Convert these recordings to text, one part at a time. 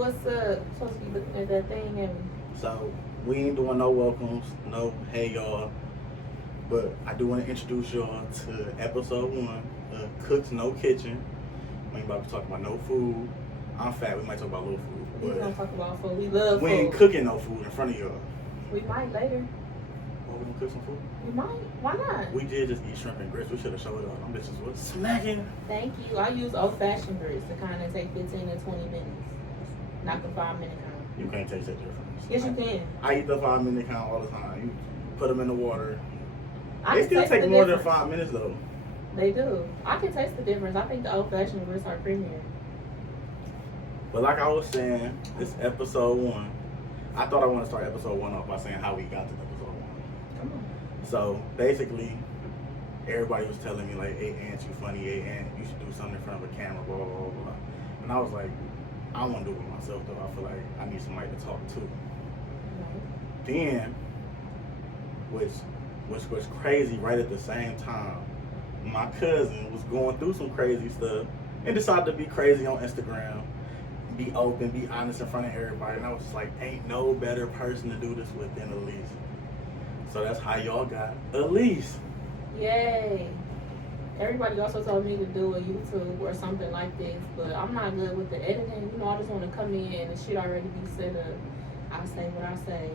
What's up? Supposed to be looking at that thing at me. So we ain't doing no welcomes, no hey y'all, but I do want to introduce y'all to episode 1 of Cooks No Kitchen. We ain't about to talk about no food. I'm fat. We might talk about a little food, We but don't talk about food. We love we food. ain't cooking no food in front of y'all. We might later. Well, we gonna cook some food. We might. Why not? We did just eat shrimp and grits. We should have showed it all. Them bitches was smacking. Thank you. I use old-fashioned grits to kind of take 15 to 20 minutes. Not the 5-minute count. You can't taste that difference. Yes, you can. I eat the 5-minute count all the time. You put them in the water. I They can still taste take the more than difference. 5 minutes though. They do. I can taste the difference. I think the old-fashioned grits are creamier. But like I was saying, this episode 1. I thought I want to start episode 1 off by saying how we got to episode 1. Come on. So basically, everybody was telling me like, "Hey, Ant, you funny. Hey, Ant, you should do something in front of a camera." Blah blah blah blah. And I was like, I want to do it myself though. I feel like I need somebody to talk to. Then, which was crazy, right at the same time, my cousin was going through some crazy stuff and decided to be crazy on Instagram, be open, be honest in front of everybody. And I was just like, ain't no better person to do this with than Elise. So that's how y'all got Elise. Yay. Everybody also told me to do a YouTube or something like this, but I'm not good with the editing. You know, I just want to come in and the shit already be set up. I say what I say,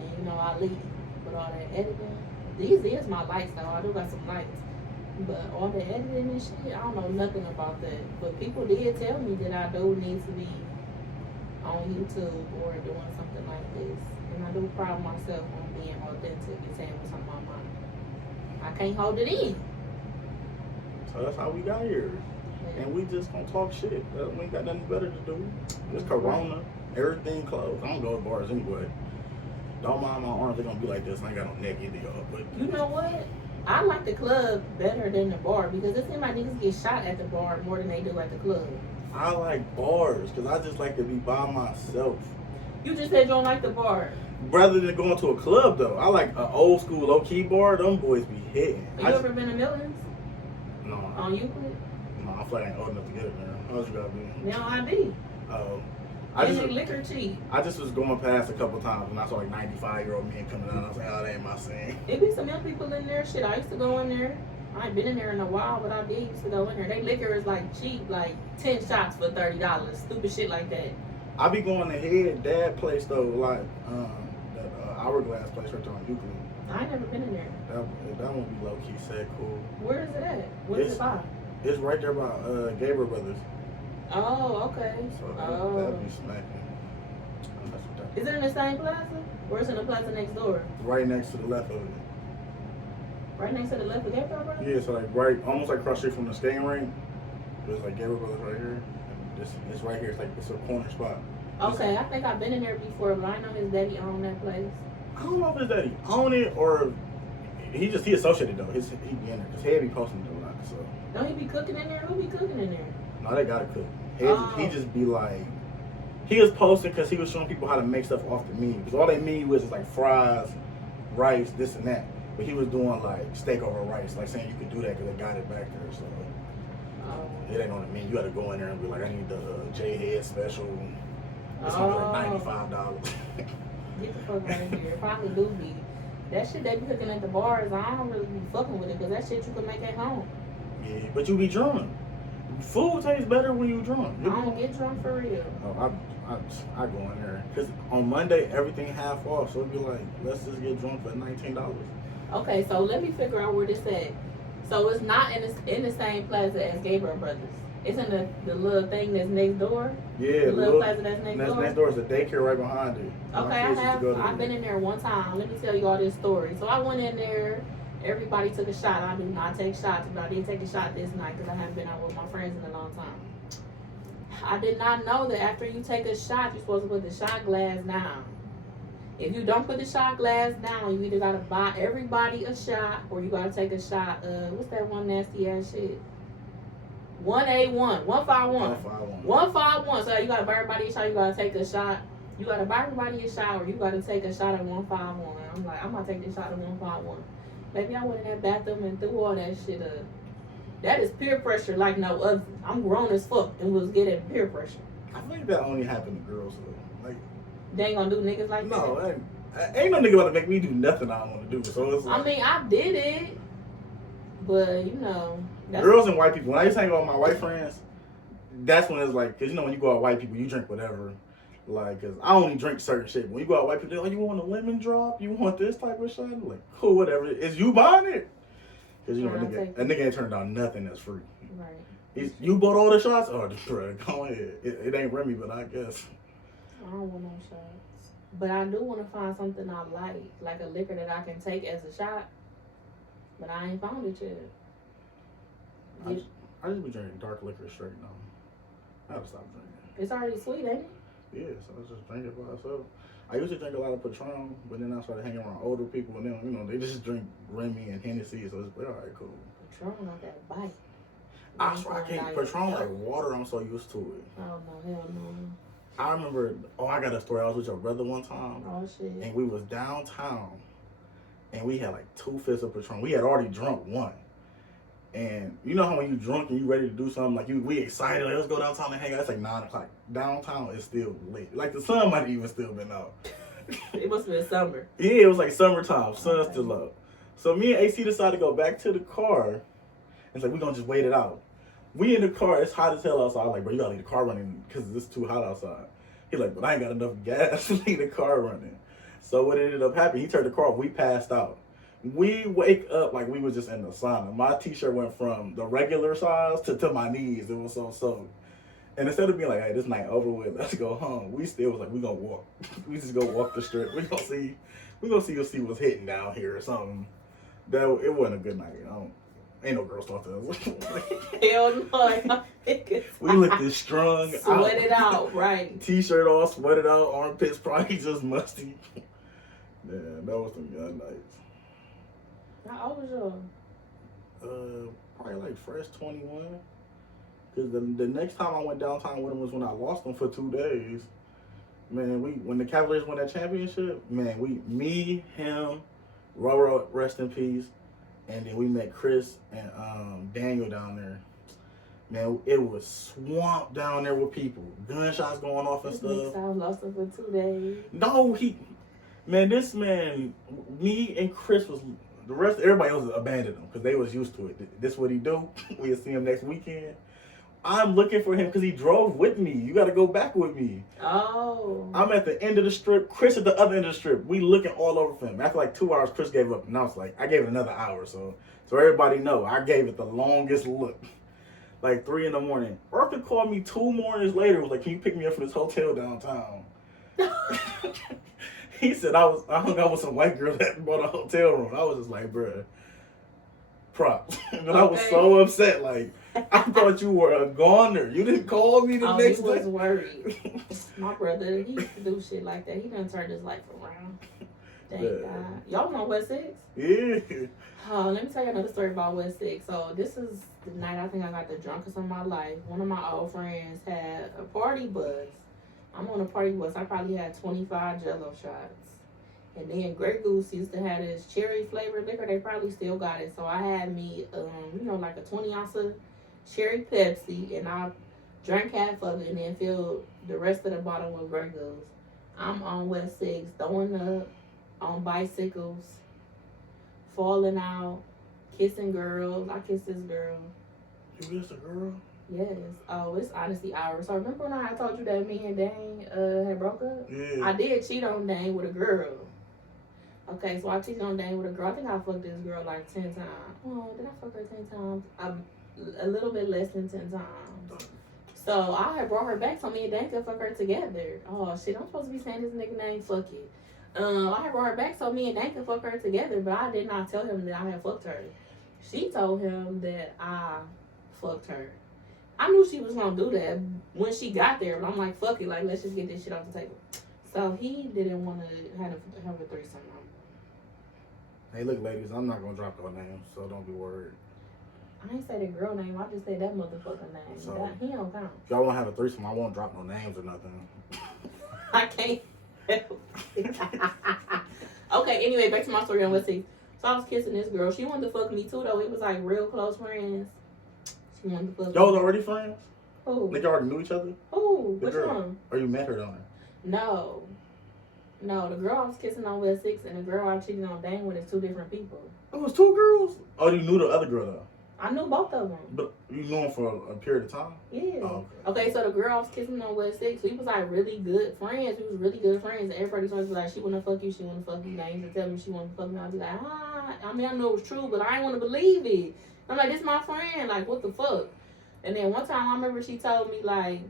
and you know, I leave. But all that editing, these is my lights though. I do got some lights. But all the editing and shit, I don't know nothing about that. But people did tell me that I do need to be on YouTube or doing something like this. And I do pride myself on being authentic and saying what's on my mind. I can't hold it in. So that's how we got here. And we just gonna talk shit. We ain't got nothing better to do. It's Corona. Everything closed. I don't go to bars anyway. Don't mind my arms. They're gonna be like this. I ain't got no neck either, y'all. But You know what? I like the club better than the bar because it seems like niggas get shot at the bar more than they do at the club. I like bars because I just like to be by myself. You just said you don't like the bar. Rather than going to a club though, I like an old school low key bar. Them boys be hitting. Have you ever been to Milton's No, on Euclid? no, I feel like I ain't old enough to get it, man. How old you gotta be? Now ID. I And just the liquor cheap. I just was going past a couple times and I saw like 95-year-old men coming out. I was like, oh, that ain't my scene. It be some young people in there. Shit, I used to go in there. I ain't been in there in a while, but I did used to go in there. They liquor is like cheap, like 10 shots for $30. Stupid shit like that. I be going to Head Dad place though, like that Hourglass place right there on Euclid. I ain't never been in there. That one be low key said cool. Where is it at? What is it by? It's right there by Gabriel Brothers. Oh, okay. So Oh. that'd be smacking. That's what that- Is it in the same plaza? Or is it in the plaza next door? Right next to the left of it. Right next to the left of Gabriel Brothers? Yeah, so like right, almost like across the street from the skating rink. There's like Gabriel Brothers right here. And this right here, it's a corner spot. Okay, I think I've been in there before, but I know his daddy owned that place. I don't know if his daddy own it or he associated though. He be in there. His head be posting it a lot. So Don't he be cooking in there? Who be cooking in there? no, they gotta cook. Oh. He just be like, he was posting because he was showing people how to make stuff off the menu. Because all they menu was like fries, rice, this and that. But he was doing like steak over rice, like saying you could do that because they got it back there. So Oh. it ain't on the menu. You gotta go in there and be like, I need the J Head special. It's gonna be like $95. Get the fuck out of here. It probably do be. That shit they be cooking at the bars, I don't really be fucking with it because that shit you can make at home. Yeah, but you be drunk. Food tastes better when you drunk. I don't get drunk for real. Oh, I go in there because on Monday everything half off, so it'd be like, let's just get drunk for $19. Okay, so let me figure out where this at. So it's not in the same plaza as Gabriel Brothers. It's in the little thing that's next door. Yeah, The little plaza that's next door. Next door is a daycare right behind it. Okay, I've been in there one time. Let me tell you all this story. So I went in there. Everybody took a shot. I do not take shots, but I did take a shot this night because I haven't been out with my friends in a long time. I did not know that after you take a shot, you're supposed to put the shot glass down. If you don't put the shot glass down, you either gotta buy everybody a shot or you gotta take a shot of what's that one nasty ass shit? 1A1, 151. 151. So you gotta buy everybody a shot, you gotta take a shot. You gotta buy everybody a shot or you gotta take a shot of 151. I'm like, I'm gonna take this shot of 151. Baby, I went in that bathroom and threw all that shit up. That is peer pressure like no other. I'm grown as fuck and was getting peer pressure. I think that only happened to girls though. Like, They ain't gonna do niggas like no, that. ain't no nigga about to make me do nothing I don't want to do. So it's like, I mean, I did it, but you know, girls and white people. When I used to hang out with my white friends, that's when it's like, cause you know when you go out with white people, you drink whatever. Like, cause I only drink certain shit. When you go out with white people, they're like, you want a lemon drop? You want this type of shit? I'm like, cool, whatever. Is you buying it? Cause you know a nigga ain't turned down nothing that's free. Right. You bought all the shots? Oh, bro, go ahead. It ain't Remy, but I guess. I don't want no shots. But I do want to find something I like a liquor that I can take as a shot. But I ain't found it yet. I just be drinking dark liquor straight now. I gotta stop drinking. It's already sweet, ain't it? Yeah, so I just drink it by myself. I used to drink a lot of Patron, but then I started hanging around older people, and then, you know, they just drink Remy and Hennessy, so it's like, all right, cool. Patron got that bite. I swear I can't. Patron like water, I'm so used to it. Oh, no, hell no. I remember, I got a story. I was with your brother one time. Oh, shit. And we was downtown, and we had like 2 fifths of Patron. We had already drunk one. And you know how when you drunk and you ready to do something, like we excited, like let's go downtown and hang out. It's like 9 o'clock. Downtown is still lit. Like the sun might have even still been out. It must have been summer. Yeah, it was like summertime. Sun's still up. So me and AC decided to go back to the car. It's like, we're going to just wait it out. We in the car, it's hot as hell outside. I'm like, bro, you got to leave the car running because it's too hot outside. He's like, but I ain't got enough gas to leave the car running. So what ended up happening, he turned the car off. We passed out. We wake up like we was just in the sauna. My t-shirt went from the regular size to my knees. It was so soaked. And instead of being like, hey, this night over with, let's go home, we still was like, we gonna walk. We just go walk the strip. We gonna see what's hitting down here or something. It wasn't a good night. Ain't no girls talk to us. Hell no. We looked as strung out. Sweated out, right. T-shirt all sweated out, armpits probably just musty. Yeah, that was some young nights. How old was you? Probably like fresh 21. Cause the next time I went downtown with him was when I lost him for 2 days. Man, when the Cavaliers won that championship, man, me, him, Roro, rest in peace, and then we met Chris and Daniel down there. Man, it was swamped down there with people, gunshots going off and stuff. I lost him for 2 days. No, me and Chris was. The rest, everybody else abandoned him because they was used to it. This what he do. We'll see him next weekend. I'm looking for him because he drove with me. You got to go back with me. Oh. I'm at the end of the strip. Chris at the other end of the strip. We looking all over for him. After like 2 hours, Chris gave up. And I was like, I gave it another hour. So everybody know, I gave it the longest look. Like 3 in the morning. Arthur called me 2 mornings later. Was like, can you pick me up from this hotel downtown? He said I hung out with some white girl that bought a hotel room. I was just like, bruh, props. But I was so upset. Like, I thought you were a goner. You didn't call me the next day. He was worried. My brother, he used to do shit like that. He done turned his life around. Thank God. Y'all was on West 6? Yeah. Oh, let me tell you another story about West 6. So this is the night I think I got the drunkest of my life. One of my old friends had a party bus. I'm on a party bus. I probably had 25 Jello shots. And then Grey Goose used to have this cherry flavored liquor. They probably still got it. So I had me, like a 20 ounce of cherry Pepsi. And I drank half of it and then filled the rest of the bottle with Grey Goose. I'm on West 6, throwing up on bicycles, falling out, kissing girls. I kissed this girl. You kissed a girl? Yes. Oh, it's honesty hour. So remember when I told you that me and Dane had broke up? Yeah. I did cheat on Dane with a girl. Okay, so I cheated on Dane with a girl. I think I fucked this girl like 10 times. Oh, did I fuck her 10 times? A little bit less than 10 times. So I had brought her back so me and Dane could fuck her together. Oh shit, I'm supposed to be saying this nigga name. Fuck it. I had brought her back so me and Dane could fuck her together, but I did not tell him that I had fucked her. She told him that I fucked her. I knew she was gonna do that when she got there, but I'm like, fuck it, like let's just get this shit off the table. So he didn't want to have a threesome. Hey, look, ladies, I'm not gonna drop no names, so don't be worried. I ain't say the girl name. I just said that motherfucker name. So, he don't count. If y'all want to have a threesome, I won't drop no names or nothing. I can't help it. Okay, anyway, back to my story on West 6. So I was kissing this girl. She wanted to fuck me too, though. It was like real close friends. She wanted to fuck Y'all was me. already friends? Who? Like, you already knew each other? Who? The Which girl. one? Or you met her down No. No, the girl I was kissing on West 6 and the girl I cheated on Dane with is two different people. there? It was two girls? Oh, you knew the other girl, though? I knew both of them. But you knew them for a period of time? Yeah. Oh, Okay, so the girl I was kissing on West 6, we was like really good friends. We was really good friends. And everybody was like, she wanna fuck you, she wanna fuck you. They used to tell me she wanna fuck me. I'd be like, I mean, I know it was true, but I didn't wanna believe it. I'm like, this my friend. Like, what the fuck? And then one time I remember she told me, like,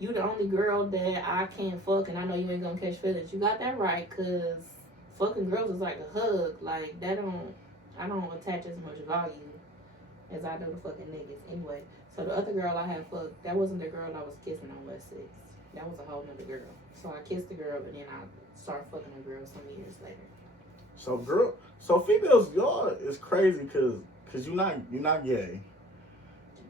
you the only girl that I can't fuck, and I know you ain't gonna catch feelings. You got that right, cause fucking girls is like a hug. Like, I don't attach as much value as I do to fucking niggas. Anyway, so the other girl I had fucked, that wasn't the girl I was kissing on West 6. That was a whole nother girl. So I kissed the girl, and then I started fucking the girl some years later. So females, y'all is crazy cause you're not gay.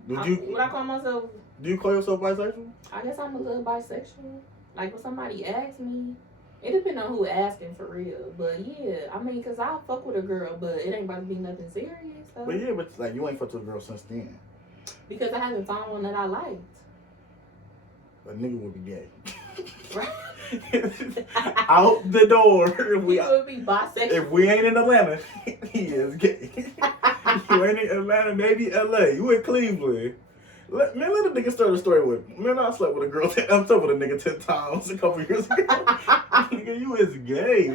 Would I call myself? Do you call yourself bisexual? I guess I'm a little bisexual. Like, when somebody asks me, it depends on who asking for real. But yeah, I mean, cause I fuck with a girl, but it ain't about to be nothing serious. So. But yeah, but like you ain't fucked with a girl since then. Because I haven't found one that I liked. A nigga would be gay. Right? Out the door. He would be bisexual. If we ain't in Atlanta, he is gay. You ain't in Atlanta, maybe LA. You in Cleveland. Let a nigga start a story with. Man, I slept with a girl. I'm talking with a nigga 10 times a couple years ago. Nigga, you is gay.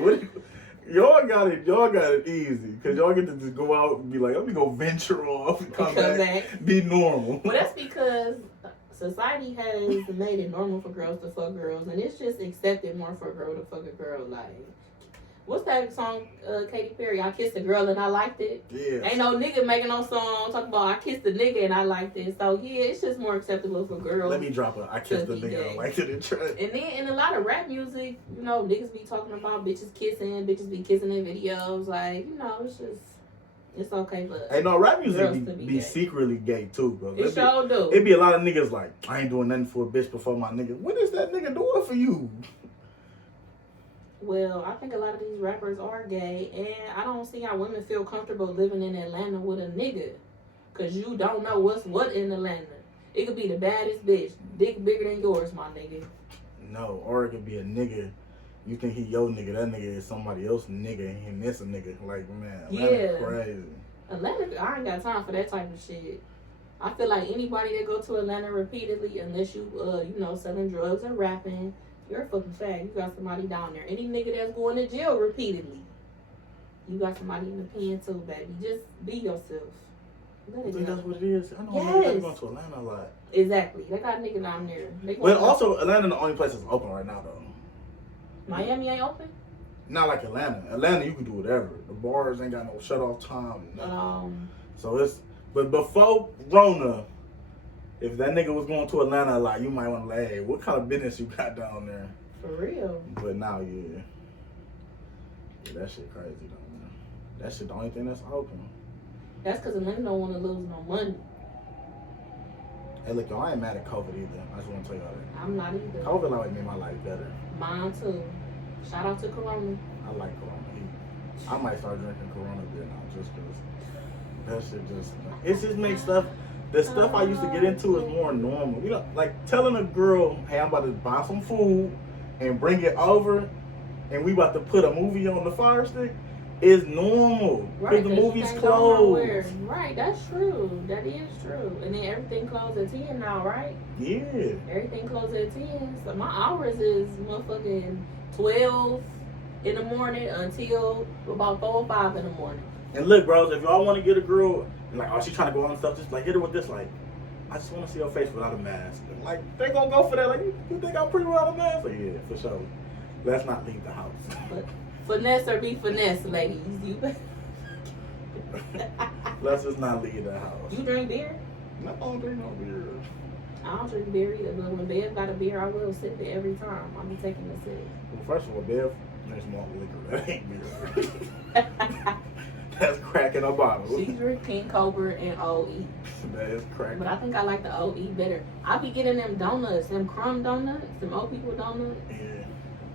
Y'all got it easy. Cause y'all get to just go out and be like, let me go venture off and come back. Be normal. Well, that's because society has made it normal for girls to fuck girls, and it's just accepted more for a girl to fuck a girl. Like, what's that song, Katy Perry? I kissed a girl and I liked it. Yeah. Ain't no nigga making no song talking about I kissed a nigga and I liked it. So yeah, it's just more acceptable for girls. Let me drop I kissed a nigga. I liked it in trash. And then in a lot of rap music, you know, niggas be talking about bitches bitches be kissing in videos. Like, you know, it's okay, but hey, no, rap music be be secretly gay too, bro. It sure do. It be a lot of niggas like, I ain't doing nothing for a bitch before my nigga. What is that nigga doing for you? Well, I think a lot of these rappers are gay, and I don't see how women feel comfortable living in Atlanta with a nigga. Cause you don't know what in Atlanta. It could be the baddest bitch, dick bigger than yours, my nigga. No, or it could be a nigga. You think he your nigga, that nigga is somebody else's nigga, and this a nigga. Like, man, Atlanta crazy. Atlanta, I ain't got time for that type of shit. I feel like anybody that go to Atlanta repeatedly, unless you, selling drugs or rapping, you're a fucking fag. You got somebody down there. Any nigga that's going to jail repeatedly, you got somebody in the pen too, baby. Just be yourself. I think that's what it is. I know niggas going to Atlanta a lot. Exactly. They got niggas down there. But also, Atlanta the only place that's open right now, though. Miami ain't open? Not like Atlanta. Atlanta, you can do whatever. The bars ain't got no shut-off time. So it's... But before Rona, if that nigga was going to Atlanta a lot, you might want to like, hey, what kind of business you got down there? For real. But now, yeah, that shit crazy though, man. That shit the only thing that's open. That's because Atlanta don't want to lose no money. Hey, look, y'all, I ain't mad at COVID either. I just want to tell y'all that. I'm not either. COVID like made my life better. Mine too. Shout out to Corona. I like Corona. I might start drinking Corona beer now just because that shit just makes stuff. The stuff I used to get into is more normal. You know, like telling a girl, hey, I'm about to buy some food and bring it over and we about to put a movie on the Fire Stick is normal. Right, because the movie's closed. Right, that's true. That is true. And then everything closed at 10 now, right? Yeah. Everything closed at 10. So my hours is motherfucking 12 in the morning until about 4 or 5 in the morning. And look, bros, if y'all want to get a girl, like, oh, she's trying to go on and stuff, just like hit her with this, like, I just want to see her face without a mask. And, like, they gonna go for that. Like, you think I'm pretty without a mask? Like, yeah, for sure. Let's not leave the house. But finesse or be finesse, ladies. Let's just not leave the house. You drink beer? No, I don't drink no beer. I don't drink beer either, but when Bev got a beer, I will sip it every time. I'll be taking a sip. Well, first of all, Bev drinks malt liquor. That ain't beer. That's crack in a bottle. She drink Pink Cobra and OE. That is crack. But I think I like the OE better. I be getting them donuts, them crumb donuts, them old people donuts. Yeah.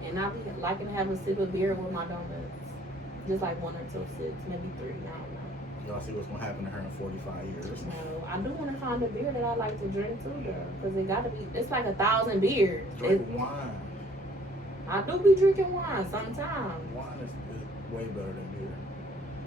And I be liking to have a sip of beer with my donuts. Just like 1 or 2 sips, maybe 3, I don't know. Y'all see what's gonna happen to her in 45 years. No, I do want to find a beer that I like to drink too, though, because it got to be. It's like 1,000 beers. Drink wine. I do be drinking wine sometimes. Wine is way better than beer.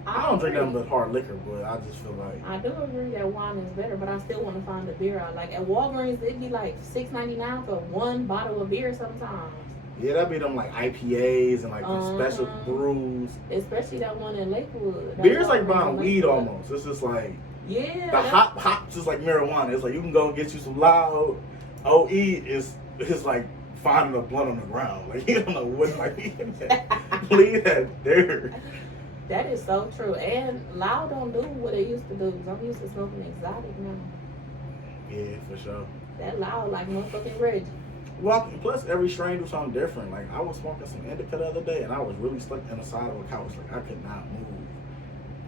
I don't drink nothing but hard liquor, but I just feel like I do agree that wine is better, but I still want to find a beer I like. At Walgreens, it'd be like $6.99 for one bottle of beer sometimes. yeah, that'd be them like IPAs and like the special Uh-huh. brews. Especially that one in Lakewood. That Beer's like Walgreens buying in weed Lakewood. almost. It's just like Yeah. the hops is like marijuana. It's like you can go and get you some loud. OE is like finding a blunt on the ground. Like you don't know what like leave that there. That is so true. And loud don't do what it used to do. 'Cause I'm used to smoking exotic now. Yeah, for sure. That loud like motherfucking Reggie. Well, plus every strain do something different. Like I was smoking some indica the other day, and I was really stuck in the side of a couch. Like I could not move,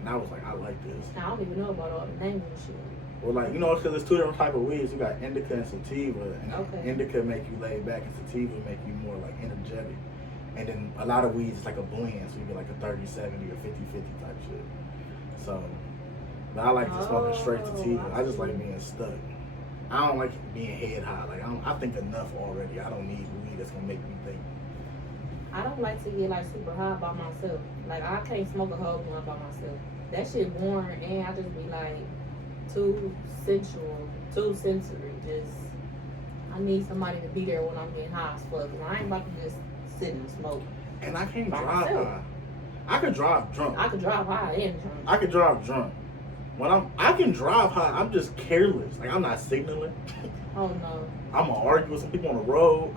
and I was like, I like this. I don't even know about all the names and shit. Well, like you know, because there's two different type of weeds. You got indica and sativa, and Okay. indica make you lay back, and sativa make you more like energetic. And then a lot of weeds is like a blend, so you get like a 30-70 or 50-50 type shit. So, but I like just smoking straight sativa. I just like being stuck. I don't like being head high. Like I think enough already. I don't need weed that's gonna make me think. I don't like to get like super high by myself. Like I can't smoke a whole blunt by myself. That shit boring, and I just be like too sensual, too sensory. Just I need somebody to be there when I'm getting high as fuck. 'Cause I ain't about to just sit and smoke. And I can't By drive myself. high. I could drive drunk. I could drive high and drunk. I could drive drunk. When I can drive high, I'm just careless. Like I'm not signaling. Oh no. I'm gonna argue with some people on the road.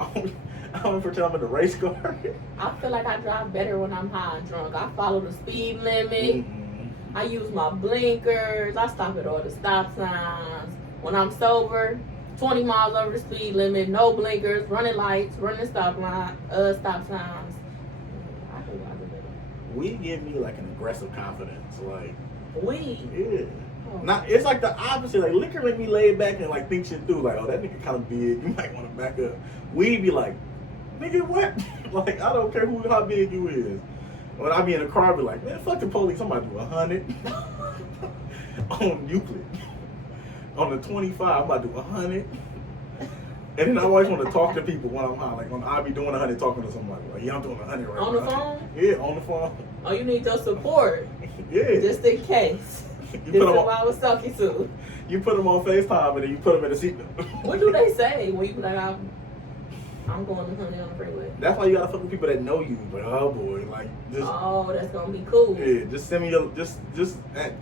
I'm gonna pretend I'm in the race car. I feel like I drive better when I'm high and drunk. I follow the speed limit. Mhm. I use my blinkers. I stop at all the stop signs. When I'm sober, 20 miles over the speed limit, no blinkers, running lights, running stop signs. I do better. Weed give me like an aggressive confidence. Like Weed. yeah. Oh. Not it's like the opposite. Like liquor make me lay back and like think shit through. Like oh that nigga kind of big. You might want to back up. Weed be like nigga what? Like I don't care how big you is. When I be in a car, I be like man fuck the police. Somebody do 100 on Euclid. On the 25, I'm about to do 100. And then I always want to talk to people when I'm high. Like when I be doing 100 talking to somebody. Like yeah I'm doing 100 right On now. the phone? Yeah, on the phone. Oh, you need your support. Yeah. Just in case. You This put, is them what I on, was talking to. you put them on FaceTime and then you put them in the seat. What do they say when you be like, I'm going to Honey on the freeway? That's why you gotta fuck with people that know you. Like, oh boy, like just Oh, that's gonna be cool. yeah, just send me your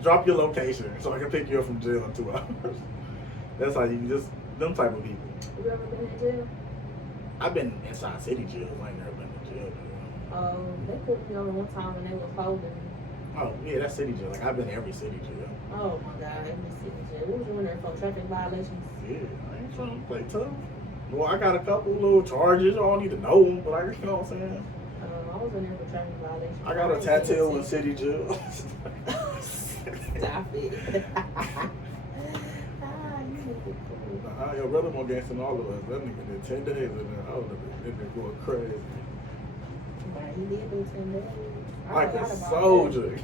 drop your location so I can pick you up from jail in 2 hours. That's how you just them type of people. You ever been in jail? I've been inside city jails. I ain't never been to jail. They put me on one time when they was holding me. Oh yeah, that's city jail. Like I've been to every city jail. Oh my God, every city jail. What was you in there for? Traffic violations? Yeah, I ain't trying to play tough. Well, I got a couple little charges. I don't need to know them, but I, you know what I'm saying. I was in there for traffic violations. I got a tattoo in city jail. Stop it. You make it cool. Your brother more gangster than all of us. That nigga did 10 days in there. I was in there going crazy. Right, he did do 10 days. I Like forgot a about soldier.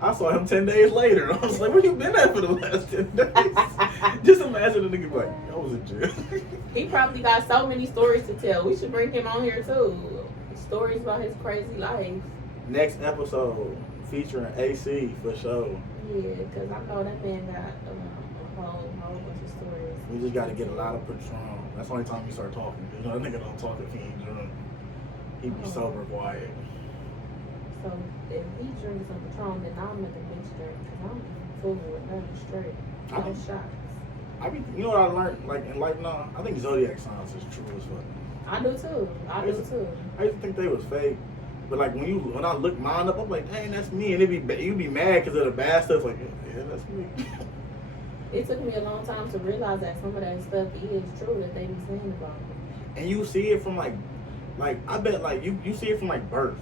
I saw him 10 days later. I was like, where you been at for the last 10 days? Just imagine the nigga be like, I was in jail. that. He probably got so many stories to tell. We should bring him on here too. Stories about his crazy life. Next episode featuring AC for sure. Yeah, because I know that man got a whole bunch of stories. We just got to get a lot of Patron. That's the only time you start talking. You know, that nigga don't talk if he ain't drunk. He be sober quiet. So if he drinks some Patron, then I'll make a bitch drink because I'm fooling with nothing straight. I No think- shots. I be, you know what I learned like in life now? I think zodiac signs is true as fuck. I do too. I do too. I used to think they was fake, but like when I look mine up, I'm like, dang, that's me, and you be mad because of the bad stuff. Like, yeah, that's me. It took me a long time to realize that some of that stuff is true that they be saying about me. And you see it from like I bet like you see it from like birth.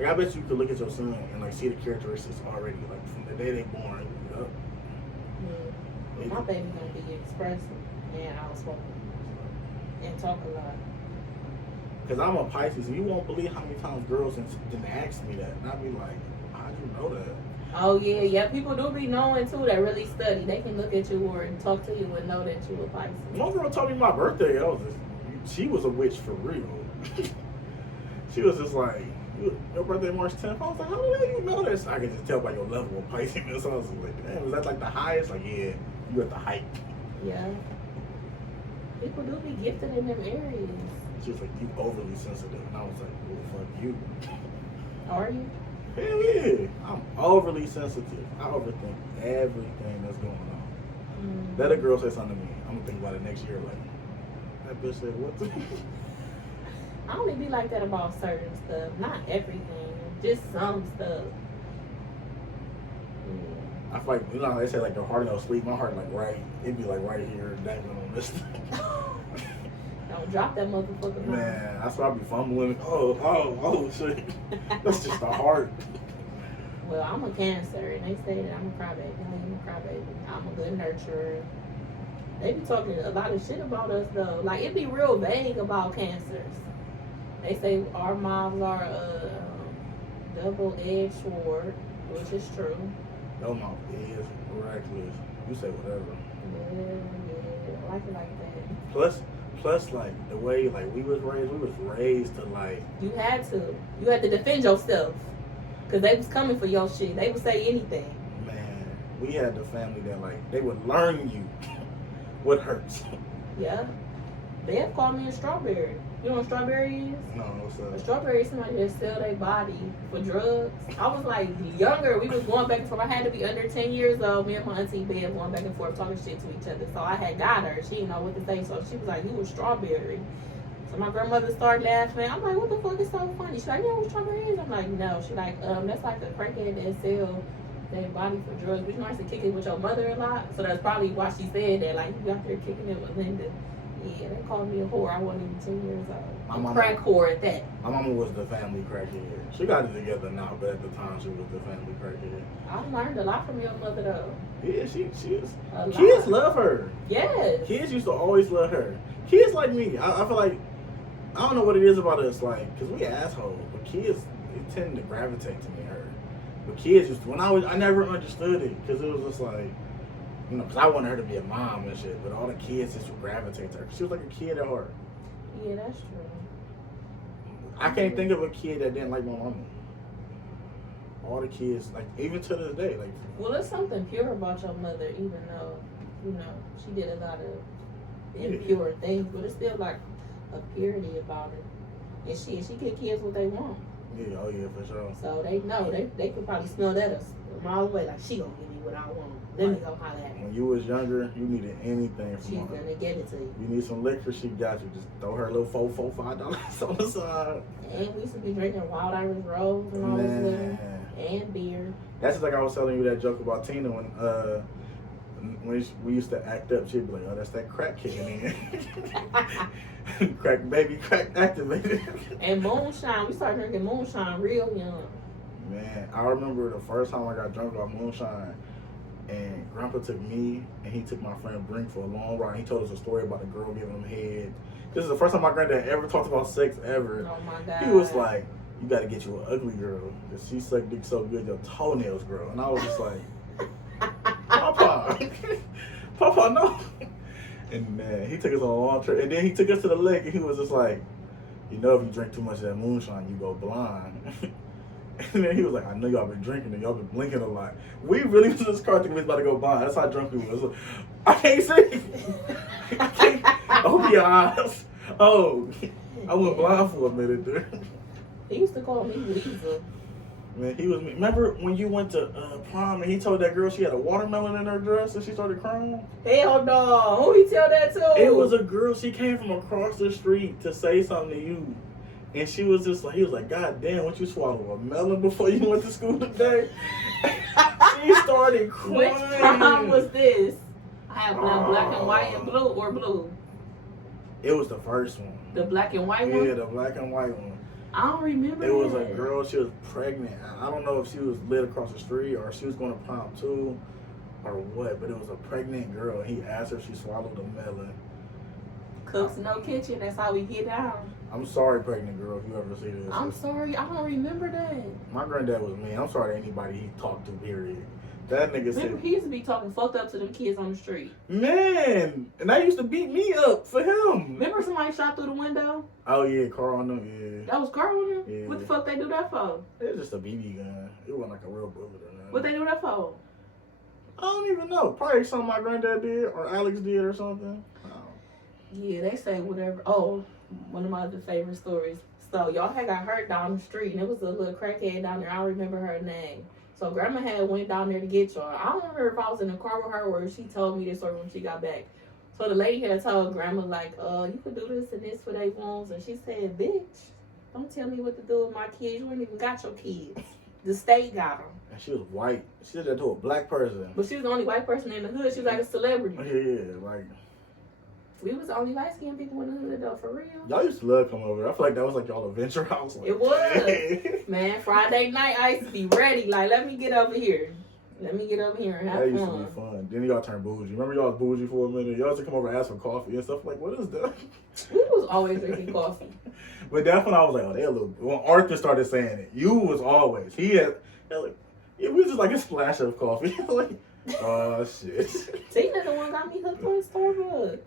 Like I bet you could look at your son and like see the characteristics already, like from the day they born. Up. Yeah. My baby gonna be expressive and outspoken and talk a lot. Cause I'm a Pisces, and you won't believe how many times girls didn't ask me that, and I'd be like, how'd you know that? Oh yeah. People do be knowing too that really study. They can look at you or talk to you and know that you a Pisces. One girl told me my birthday. She was a witch for real. She was just like, your birthday March 10th. I was like, how the hell you know this? I can just tell by your level of Pisces. So I was like, damn, was that like the highest? Like, yeah, you at the height. Yeah. People do be gifted in them areas. She was like, you overly sensitive. And I was like, well, fuck you. Are you? Hell yeah. I'm overly sensitive. I overthink everything that's going on. Let a girl say something to me, I'm gonna think about it next year like, that bitch said what to me? I only be like that about certain stuff. Not everything. Just some stuff. Yeah. I feel like, you know how they say like your heart don't sleep, my heart like right, it'd be like right here, dangling on this thing. Don't drop that motherfucker. Man, that's why I be fumbling. Oh, shit. That's just the heart. Well, I'm a Cancer, and they say that I'm a crybaby. I am a crybaby. I'm a good nurturer. They be talking a lot of shit about us, though. Like, it be real vague about Cancers. They say our moms are a double-edged sword, which is true. Your mouth is miraculous. You say whatever. Yeah. I like it like that. Plus, like, the way, like, we was raised to, like... You had to defend yourself. Because they was coming for your shit. They would say anything. Man, we had the family that, like, they would learn you what hurts. Yeah. They have called me a strawberry. You know what a strawberry is? No, what's A up? strawberry is somebody that sell their body for drugs. I was like younger. We was going back and forth. I had to be under 10 years old. Me and my auntie Bev going back and forth talking shit to each other. So I had got her. She didn't know what to say. So she was like, you a strawberry. So my grandmother started laughing. I'm like, what the fuck is so funny? She's like, you know what strawberry is? I'm like, no. She's like, that's like a crackhead that sell their body for drugs. But you know, I used to kick it with your mother a lot. So that's probably why she said that. Like, you out there kicking it with Linda. Yeah, they called me a whore. I wasn't even 10 years old. A crack whore at that. My mama was the family crackhead. She got it together now, but at the time she was the family crackhead. I learned a lot from your mother, though. Yeah, she is. A lot. Kids love her. Yes. Kids used to always love her. Kids like me, I feel like, I don't know what it is about us, like, because we assholes, but kids, they tend to gravitate to me, her. But kids used to, I never understood it, because it was just like, you know, because I wanted her to be a mom and shit, but all the kids just would gravitate to her. She was like a kid at heart. Yeah, that's true. I can't think of a kid that didn't like my mama. All the kids, like, even to this day, like. Well, there's something pure about your mother, even though, you know, she did a lot of impure things, but it's still like a purity about her. And she get kids what they want. Yeah, oh yeah, for sure. So they know, they could probably smell that a mile away, like, she gonna give me what I want. Let me go holler at her. When you was younger, you needed anything from She's her. gonna give it to you. You need some liquor, she got you. Just throw her a little $4, $5 on the side. And we used to be drinking Wild Irish Rose and all this liquor. And beer. That's just like I was telling you that joke about Tina when we used to act up. She'd be like, "Oh, that's that crack kicking in." Crack baby, crack activated. And moonshine, we started drinking moonshine real young. Man, I remember the first time I got drunk off moonshine, and Grandpa took me and he took my friend Brink for a long ride. He told us a story about a girl giving him head. This is the first time my granddad ever talked about sex ever. Oh my God. He was like, you gotta get you an ugly girl, because she sucked dick so good your toenails grow. And I was just like, Papa, Papa, no. And man, he took us on a long trip. And then he took us to the lake and he was just like, you know, if you drink too much of that moonshine, you go blind. And then he was like, I know y'all been drinking and y'all been blinking a lot. We really was in this car thinking we was about to go blind. That's how drunk we was. I can't see. I can't. Open your eyes. Oh, I went blind for a minute there. He used to call me Weasel. Man, he was. Remember when you went to prom and he told that girl she had a watermelon in her dress and she started crying? Hell no. Who he tell that to? It was a girl. She came from across the street to say something to you. And she was just like, he was like, God damn, what you swallow a melon before you went to school today? She started crying. Which prom was this? I have black and white and blue or blue? It was the first one. The black and white one? Yeah, the black and white one. I don't remember. It was a that. girl, she was pregnant. I don't know if she was lit across the street or if she was going to prom too or what, but it was a pregnant girl. He asked her if she swallowed a melon. Cooks no kitchen, that's how we get down. I'm sorry, pregnant girl, if you ever see this. I'm sorry, I don't remember that. My granddad was mean. I'm sorry to anybody he talked to, period. That nigga Remember, said, he used to be talking fucked up to them kids on the street. man, and that used to beat me up for him. Remember somebody shot through the window? Oh, yeah, Carl, I know, yeah. That was Carl on him? Yeah. What the fuck they do that for? It was just a BB gun. It wasn't like a real bullet or nothing. What they do that for? I don't even know. Probably something my granddad did or Alex did or something. Yeah, they say whatever. Oh, one of my other favorite stories. So y'all had got hurt down the street, and it was a little crackhead down there. I don't remember her name. So grandma had went down there to get y'all. I don't remember if I was in the car with her or if she told me this story when she got back. So the lady had told grandma like, you could do this and this for their wounds, and she said, bitch, don't tell me what to do with my kids. You ain't even got your kids. The state got them. And she was white. She did that to a black person. But she was the only white person in the hood. She was like a celebrity. Yeah, like. We was the only light-skinned people in the hood, though, for real. Y'all used to love coming over. I feel like that was like y'all adventure house. Like, It was. Man, Friday night, I used to be ready. Like, let me get over here. Let me get over here and have that fun. used to be fun. Then y'all turned bougie. Remember y'all was bougie for a minute? Y'all used to come over and ask for coffee and stuff. Like, what is that? We was always drinking coffee. But that's when I was like, oh, they a little. When Arthur started saying it, you was always. He had like, it was just like a splash of coffee. Like, oh, shit. Tina the one got me hooked on Starbucks.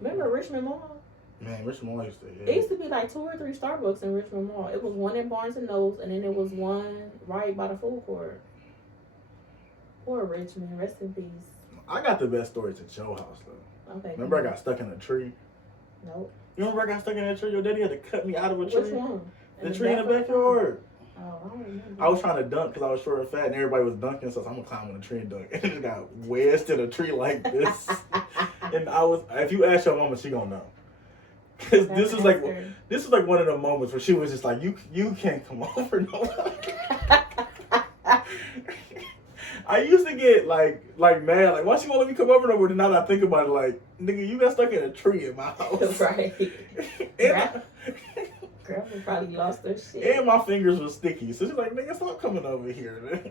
Remember Richmond Mall? Man, Richmond Mall used to. There used to be like 2 or 3 Starbucks in Richmond Mall. It was one in Barnes and Noble, and then there was one right by the food court. Poor Richmond, rest in peace. I got the best stories at your house, though. Okay. Remember I got stuck in a tree? Nope. You remember I got stuck in a tree? Your daddy had to cut me out of a tree? Which one? The tree in the backyard. Oh, I don't remember. I was trying to dunk because I was short and fat, and everybody was dunking, so I was like, I'm gonna climb on a tree and dunk. And it got wedged in a tree like this. And I was, if you ask your mama, she gonna know. Cause this is like one of the moments where she was just like, you can't come over no more. I used to get like mad, like why she won't let me come over no more? Now that I think about it, like nigga, you got stuck in a tree in my house, right? And Grandma probably lost her shit. and my fingers were sticky, so she's like, nigga, stop coming over here, man.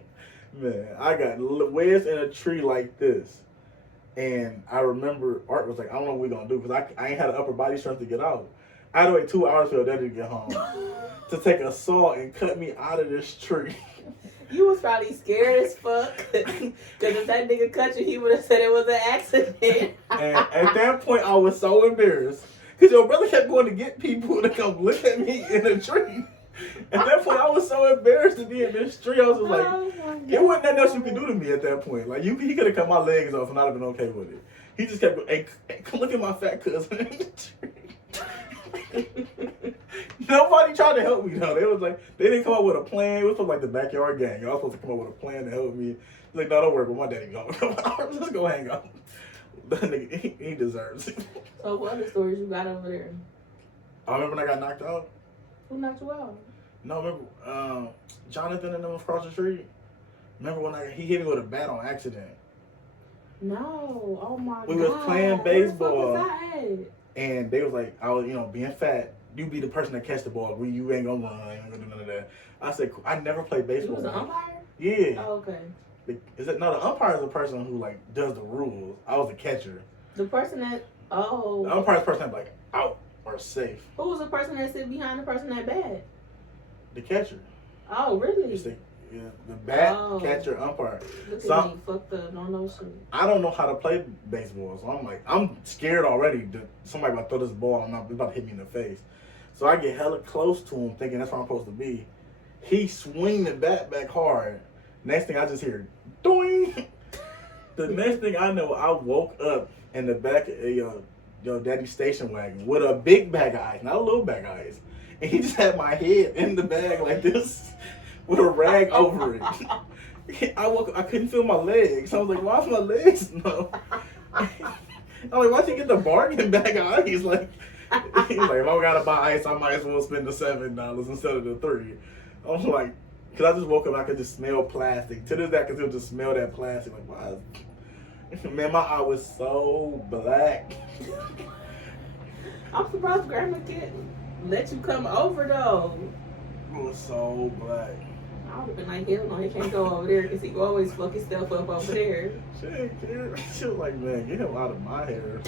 Man, I got wedged in a tree like this. And I remember Art was like, I don't know what we're going to do because I ain't had an upper body strength to get out. I had to wait 2 hours for your daddy to get home to take a saw and cut me out of this tree. You was probably scared as fuck because if that nigga cut you, he would have said it was an accident. And at that point, I was so embarrassed because your brother kept going to get people to come look at me in a tree. At that point, I was so embarrassed to be in this tree. I was just like, it wasn't nothing else you could do to me at that point. Like, he could have cut my legs off and I'd have been okay with it. He just kept going, hey, come look at my fat cousin in the tree. Nobody tried to help me, though. They was like, they didn't come up with a plan. It was from, like, the backyard gang. Y'all supposed to come up with a plan to help me. He's like, no, don't worry, but my daddy gone. Let's go hang out. That nigga, he deserves it. So what other stories you got over there? I remember when I got knocked out. Who knocked you out? No, remember Jonathan and them across the street? Remember when he hit me with a bat on accident? No. Oh my god. We was playing baseball. Where the fuck was I at? And they was like, I was, being fat, you be the person that catch the ball. You ain't gonna run, you ain't gonna do none of that. I said, I never played You baseball. was an umpire? Yeah. Oh, okay. The umpire is the person who like does the rules. I was the catcher. The person that The umpire is the person that's like out or safe. Who was the person that sit behind the person that bat? The catcher. Oh, really? It's the bat, Oh. catcher, umpire. Look So- at me, fucked up, don't know shit. I don't know how to play baseball, so I'm scared already that somebody about to throw this ball and it's about to hit me in the face. So I get hella close to him, thinking that's where I'm supposed to be. He swing the bat back hard. Next thing I just hear, doing. The next thing I know, I woke up in the back of your daddy's station wagon with a big bag of ice, not a little bag of ice. And he just had my head in the bag like this with a rag over it. I woke up, I couldn't feel my legs. I was like, why's my legs no? I'm like, why'd you get the bargain bag of ice? He's like, if I gotta buy ice, I might as well spend the $7 instead of the $3. I was like, because I just woke up, I could just smell plastic. To this day, I could still just smell that plastic. Like, why? Man, my eye was so black. I'm surprised Grandma couldn't let you come over though. It was so black. I would have been like, hell no, he can't go over there because he always fuck himself up over there. She didn't care. She was like, man, get him out of my hair.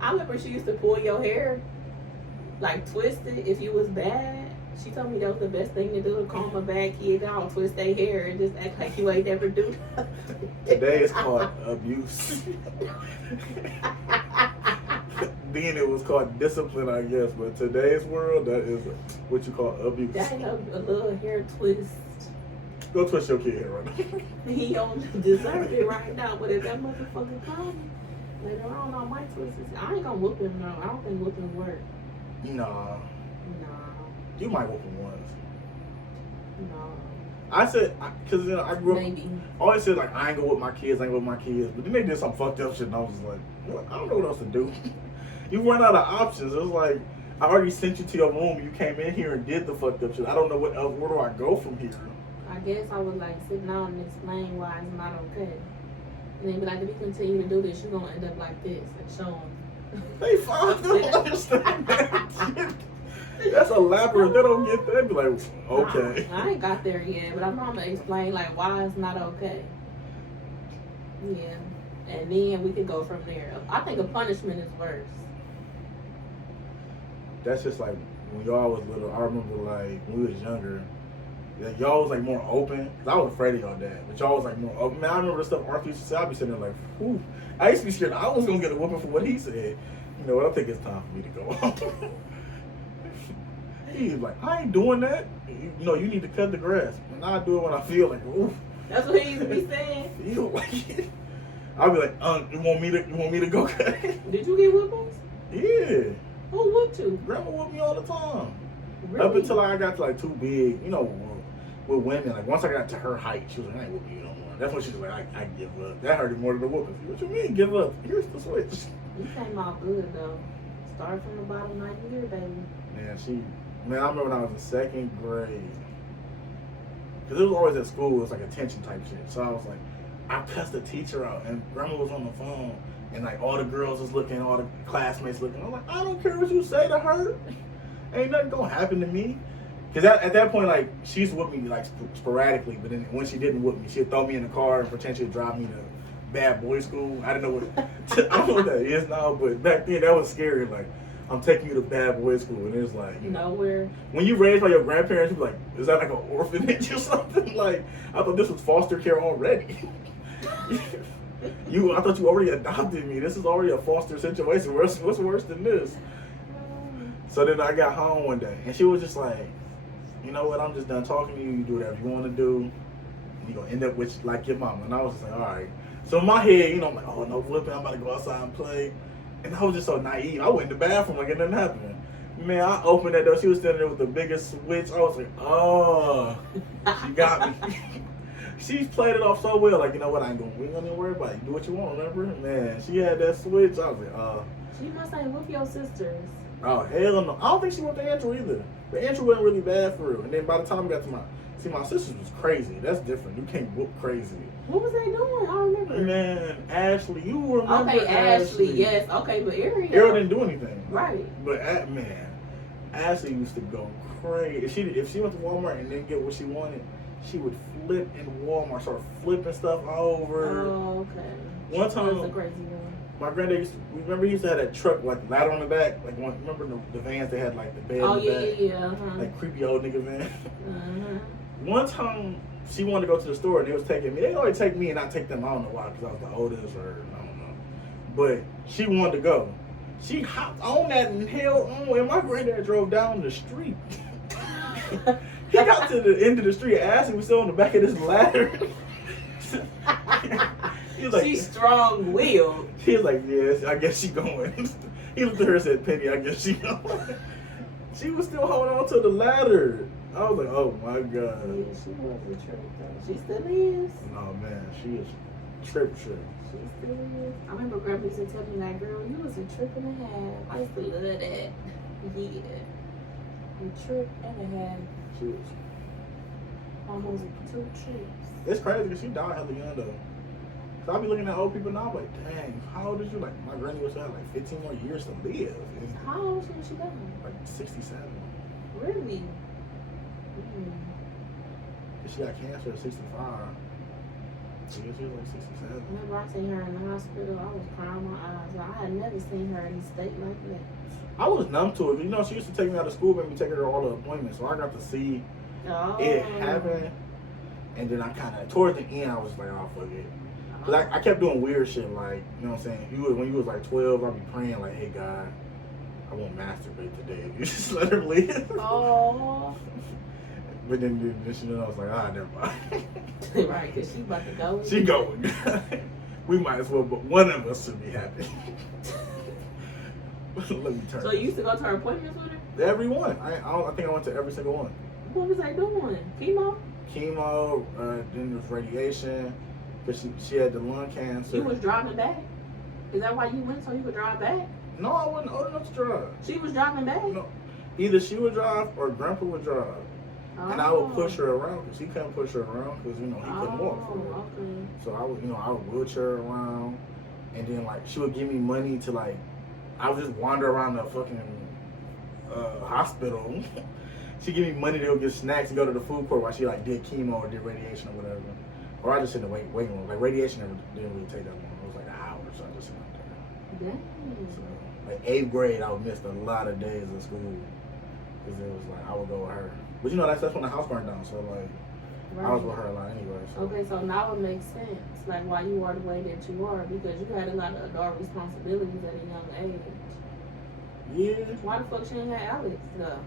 I remember she used to pull your hair, like twist it if you was bad. She told me that was the best thing to do, to comb a bad kid down, twist their hair, and just act like you ain't never do nothing. Today it's called abuse. Then it was called discipline, I guess. But today's world, that is what you call abuse. That ain't a little hair twist. Go twist your kid hair right now. He don't deserve it right now, but if that motherfucker come later on, I might twist his. I ain't gonna whoop him though. I don't think whooping work. Nah. No, You might whoop him once. no. I said, because I grew up, Maybe. I always said, like, I ain't gonna whip my kids, I ain't gonna whip my kids. But then they did some fucked up shit, and I was just like, what? I don't know what else to do. You run out of options. It was like, I already sent you to your room. You came in here and did the fucked up shit. I don't know what else. Where do I go from here? I guess I would like sit down and explain why it's not okay. And then be like, if you continue to do this, you're gonna end up like this, and show them. They fucked don't understand that shit. That's a labyrinth. They don't get that. They be like, okay. I ain't got there yet, but I'm gonna explain like why it's not okay. Yeah, and then we could go from there. I think a punishment is worse. That's just like when y'all was little. I remember like when we was younger, y'all was like more open. Cause I was afraid of y'all dad, but y'all was like more open. Man, I remember the stuff Arthur used to say. I'd be sitting there like, whew. I used to be scared I was gonna get a whooping for what he said. You know what? I think it's time for me to go. He's like, I ain't doing that. You know, you need to cut the grass, and I do it when I feel like, oof. That's what he used to be saying. You don't like it. I'll be like, you want me to go cut it? Did you get whoopings? Yeah. Who whooped you? Grandma whooped me all the time. Really? Up until I got to like too big, you know, with women. Like once I got to her height, she was like, I ain't whooping you no more. That's when she was like, I give up. That hurted more than the whooping. What you mean give up? Here's the switch. You came out good though. Start from the bottom, not here, baby. Man, I remember when I was in second grade. Because it was always at school, it was like attention type shit. So I was like, I cussed the teacher out, and grandma was on the phone, and like all the girls was looking, all the classmates looking. I'm like, I don't care what you say to her. Ain't nothing gonna happen to me. Because at that point, like, she used to whoop me like sporadically, but then when she didn't whoop me, she'd throw me in the car and pretend she'd drive me to bad boy school. I didn't know what I don't know what that is now, but back then that was scary. Like, I'm taking you to bad boy school, and it's like, you know, Nowhere. when you raised by your grandparents, you're like, is that like an orphanage or something? Like, I thought this was foster care already. I thought you already adopted me. This is already a foster situation. What's worse than this? So then I got home one day, and she was just like, you know what? I'm just done talking to you. You do whatever you want to do. You're going to end up with like your mama. And I was just like, all right. So in my head, you know, I'm like, oh, no whooping. I'm about to go outside and play. And I was just so naive. I went in the bathroom like it nothing happened. Man, I opened that door. She was standing there with the biggest switch. I was like, oh, she got me. She played it off so well. Like, you know what? We ain't gonna even worry about it. Do what you want, remember? Man, she had that switch. I was like, She must say whoop your sisters. oh, hell no. I don't think she went to Andrew either. But Andrew wasn't really bad for real. And then by the time we got to my sisters was crazy. That's different. You can't whoop crazy. What was they doing? I don't remember. Man, Ashley, you remember Okay, Ashley, yes. Okay, but Ariel. Ariel didn't do anything. Right. But, man, Ashley used to go crazy. If she went to Walmart and didn't get what she wanted, she would flip in Walmart, start flipping stuff over. Oh, okay. One time, That was a crazy one. my granddad he used to have that truck with like the ladder on the back. Like, remember the vans that had like the bed Oh, in the back? yeah. Uh-huh. Like creepy old nigga van. Uh-huh. One time, she wanted to go to the store and they was taking me. They always take me and not take them. I don't know why, because I was the oldest or I don't know. But she wanted to go. She hopped on that and held on, and my granddad drove down the street. He got to the end of the street. Ashley was still on the back of this ladder. He was like, She's strong-willed. he was like, yes, I guess she going. He looked at her and said, Penny, I guess she going. She was still holding on to the ladder. I was like, oh my God. Yeah, she was a trip, though. She still is. Oh man, she is trip. She still is. I remember Grandpa used to tell me, like, girl, you was a trip and a half. I used to love that. Yeah. A trip and a half. She was. Almost 2 trips. It's crazy because she died hella young though. So I be looking at old people now, like, dang, how old is you? Like, my granny was have like 15 more years to live. And, How old was she then? like 67. Really? She got cancer at 65. She was like 67. Whenever I seen her in the hospital, I was crying my eyes out. I had never seen her in a state like that. I was numb to it. You know, she used to take me out of school, make me take her to all the appointments. So I got to see it happen. And then I kind of, towards the end, I was like, oh, fuck it. Because I kept doing weird shit, like, you know what I'm saying? When you was like 12, I'd be praying, like, hey, God, I won't masturbate today. You just let her live. Oh. But then you know, I was like, never mind. Right, because she about to go. She going. We might as well, but one of us should be happy. Let me turn. So you used to go to her appointments with her? Every one. I think I went to every single one. What was they doing? Chemo? Chemo, then there was radiation, because she had the lung cancer. You was driving back? Is that why you went so you could drive back? No, I wasn't old enough to drive. She was driving back? No. Either she would drive or Grandpa would drive. Oh. And I would push her around because he couldn't push her around because, you know, he couldn't walk. Okay. So I would wheelchair her around. And then, like, she would give me money to, like, I would just wander around the fucking hospital. She'd give me money to go get snacks and go to the food court while she, like, did chemo or did radiation or whatever. Or I just sit in the waiting room. Like, radiation didn't really take that long. It was like an hour, so I just sit out there. Dang. So, like, 8th grade, I would miss a lot of days of school. Because it was like, I would go with her. But, you know, that's when the house burned down. So, like, Right. I was with her a lot anyway. So. Okay, so now it makes sense, like, why you are the way that you are, because you had a lot of adult responsibilities at a young age. Yeah. Why the fuck she ain't had Alex, though?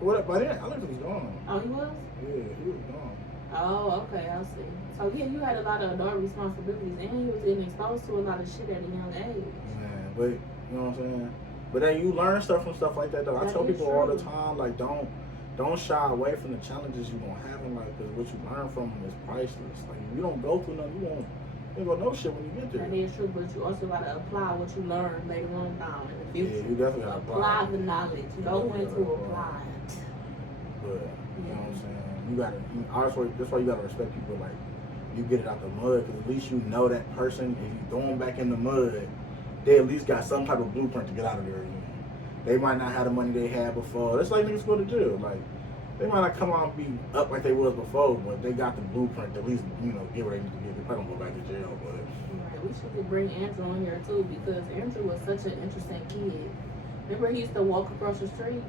What? By then, Alex was gone. Oh, he was? Yeah, he was gone. Oh, okay, I see. So, yeah, you had a lot of adult responsibilities, and you was getting exposed to a lot of shit at a young age. Man, but, you know what I'm saying? But then you learn stuff from stuff like that, though. I tell people all the time, like, don't shy away from the challenges you're going to have in life, because what you learn from them is priceless. Like, if you don't go through nothing, you ain't going to know shit when you get there. That is true, but you also got to apply what you learned later on down in the future. Yeah, you definitely got to apply the knowledge. You don't want to apply it. But, you know what I'm saying? That's why you got to respect people, like, you get it out the mud, because at least you know that person, if you throw them back in the mud, they at least got some type of blueprint to get out of there again. They might not have the money they had before. That's like niggas go to jail. Like, they might not come out and be up like they was before, but they got the blueprint to at least, you know, get where they need to get. They probably don't go back to jail, but... Right, we should bring Andrew on here, too, because Andrew was such an interesting kid. Remember he used to walk across the street?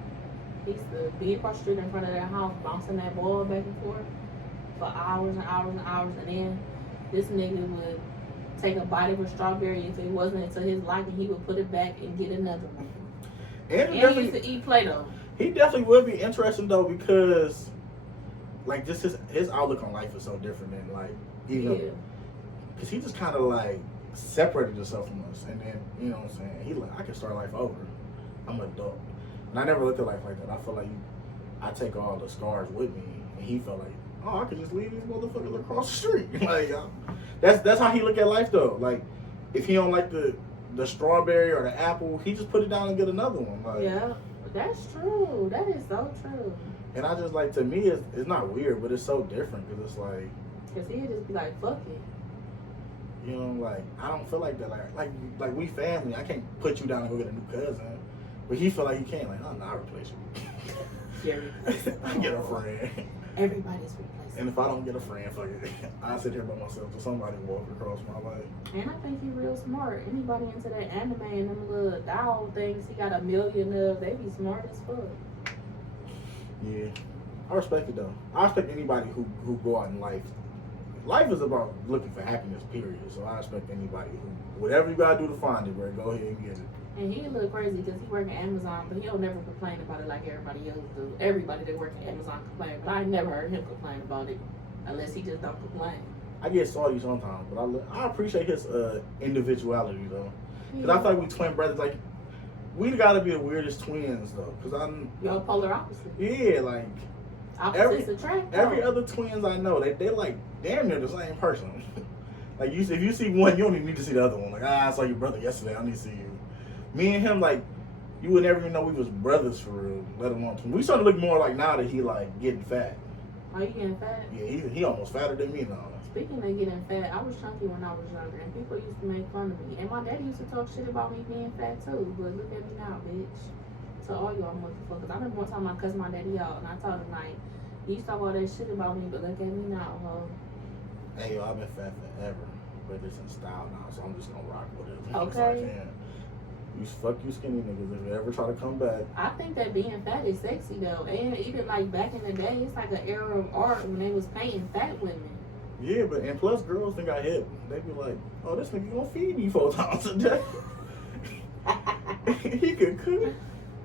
He used to be across the street in front of their house, bouncing that ball back and forth for hours and hours and hours, and then this nigga would take a bite of a strawberry. If it wasn't to his liking, he would put it back and get another one. And he used to eat Play-Doh. He definitely would be interesting though, because like just his outlook on life is so different than like even because he just kind of like separated himself from us, and then you know what I'm saying, he like, I can start life over. I'm an adult, and I never looked at life like that. I feel like I take all the scars with me, and he felt like, oh, I could just leave these motherfuckers across the street. Like that's how he look at life though. Like if he don't like the strawberry or the apple, he just put it down and get another one. Like, yeah, that's true. That is so true. And I just like, to me, it's not weird, but it's so different because it's like, because he'd just be like, fuck it. You know, like I don't feel like that. Like we family. I can't put you down and go get a new cousin, but he feel like he can. Like, oh, no, I'll replace you. I get a friend. Everybody's replacing. And if I don't get a friend, fuck it. I sit here by myself till somebody walk across my life. And I think he's real smart. Anybody into that anime and them little doll things, he got 1 million of. They be smart as fuck. Yeah, I respect it though. I respect anybody who go out in life. Life is about looking for happiness, period. So I respect anybody who, whatever you gotta do to find it, bro, go ahead and get it. And he a little crazy because he work at Amazon, but he don't never complain about it like everybody else do. Everybody that work at Amazon complain, but I never heard him complain about it unless he just don't complain. I get salty sometimes, but I appreciate his individuality though, because I feel like we twin brothers. Like we gotta be the weirdest twins though, because y'all polar opposite. Yeah, like opposites attract. Every other twins I know, they like damn near the same person. Like if you see one, you don't even need to see the other one. Like I saw your brother yesterday, I need to see you. Me and him, like, you would never even know we was brothers for real, let alone twins. We starting to look more like now that he like getting fat. Are you getting fat? Yeah, he almost fatter than me now. Speaking of getting fat, I was chunky when I was younger, and people used to make fun of me. And my daddy used to talk shit about me being fat too, but look at me now, bitch. To all y'all motherfuckers. I remember one time I cussed my daddy out, and I told him, like, you used to talk all that shit about me, but look at me now, ho. Hey, yo, I've been fat forever, but it's in style now, so I'm just gonna rock with it as long as I Okay. can. You fuck you skinny niggas if you ever try to come back. I think that being fat is sexy though, and even like back in the day, it's like an era of art when they was painting fat women. Yeah, but and plus girls think I hit. They be like, oh, this nigga gonna feed me 4 times a day. He could cook.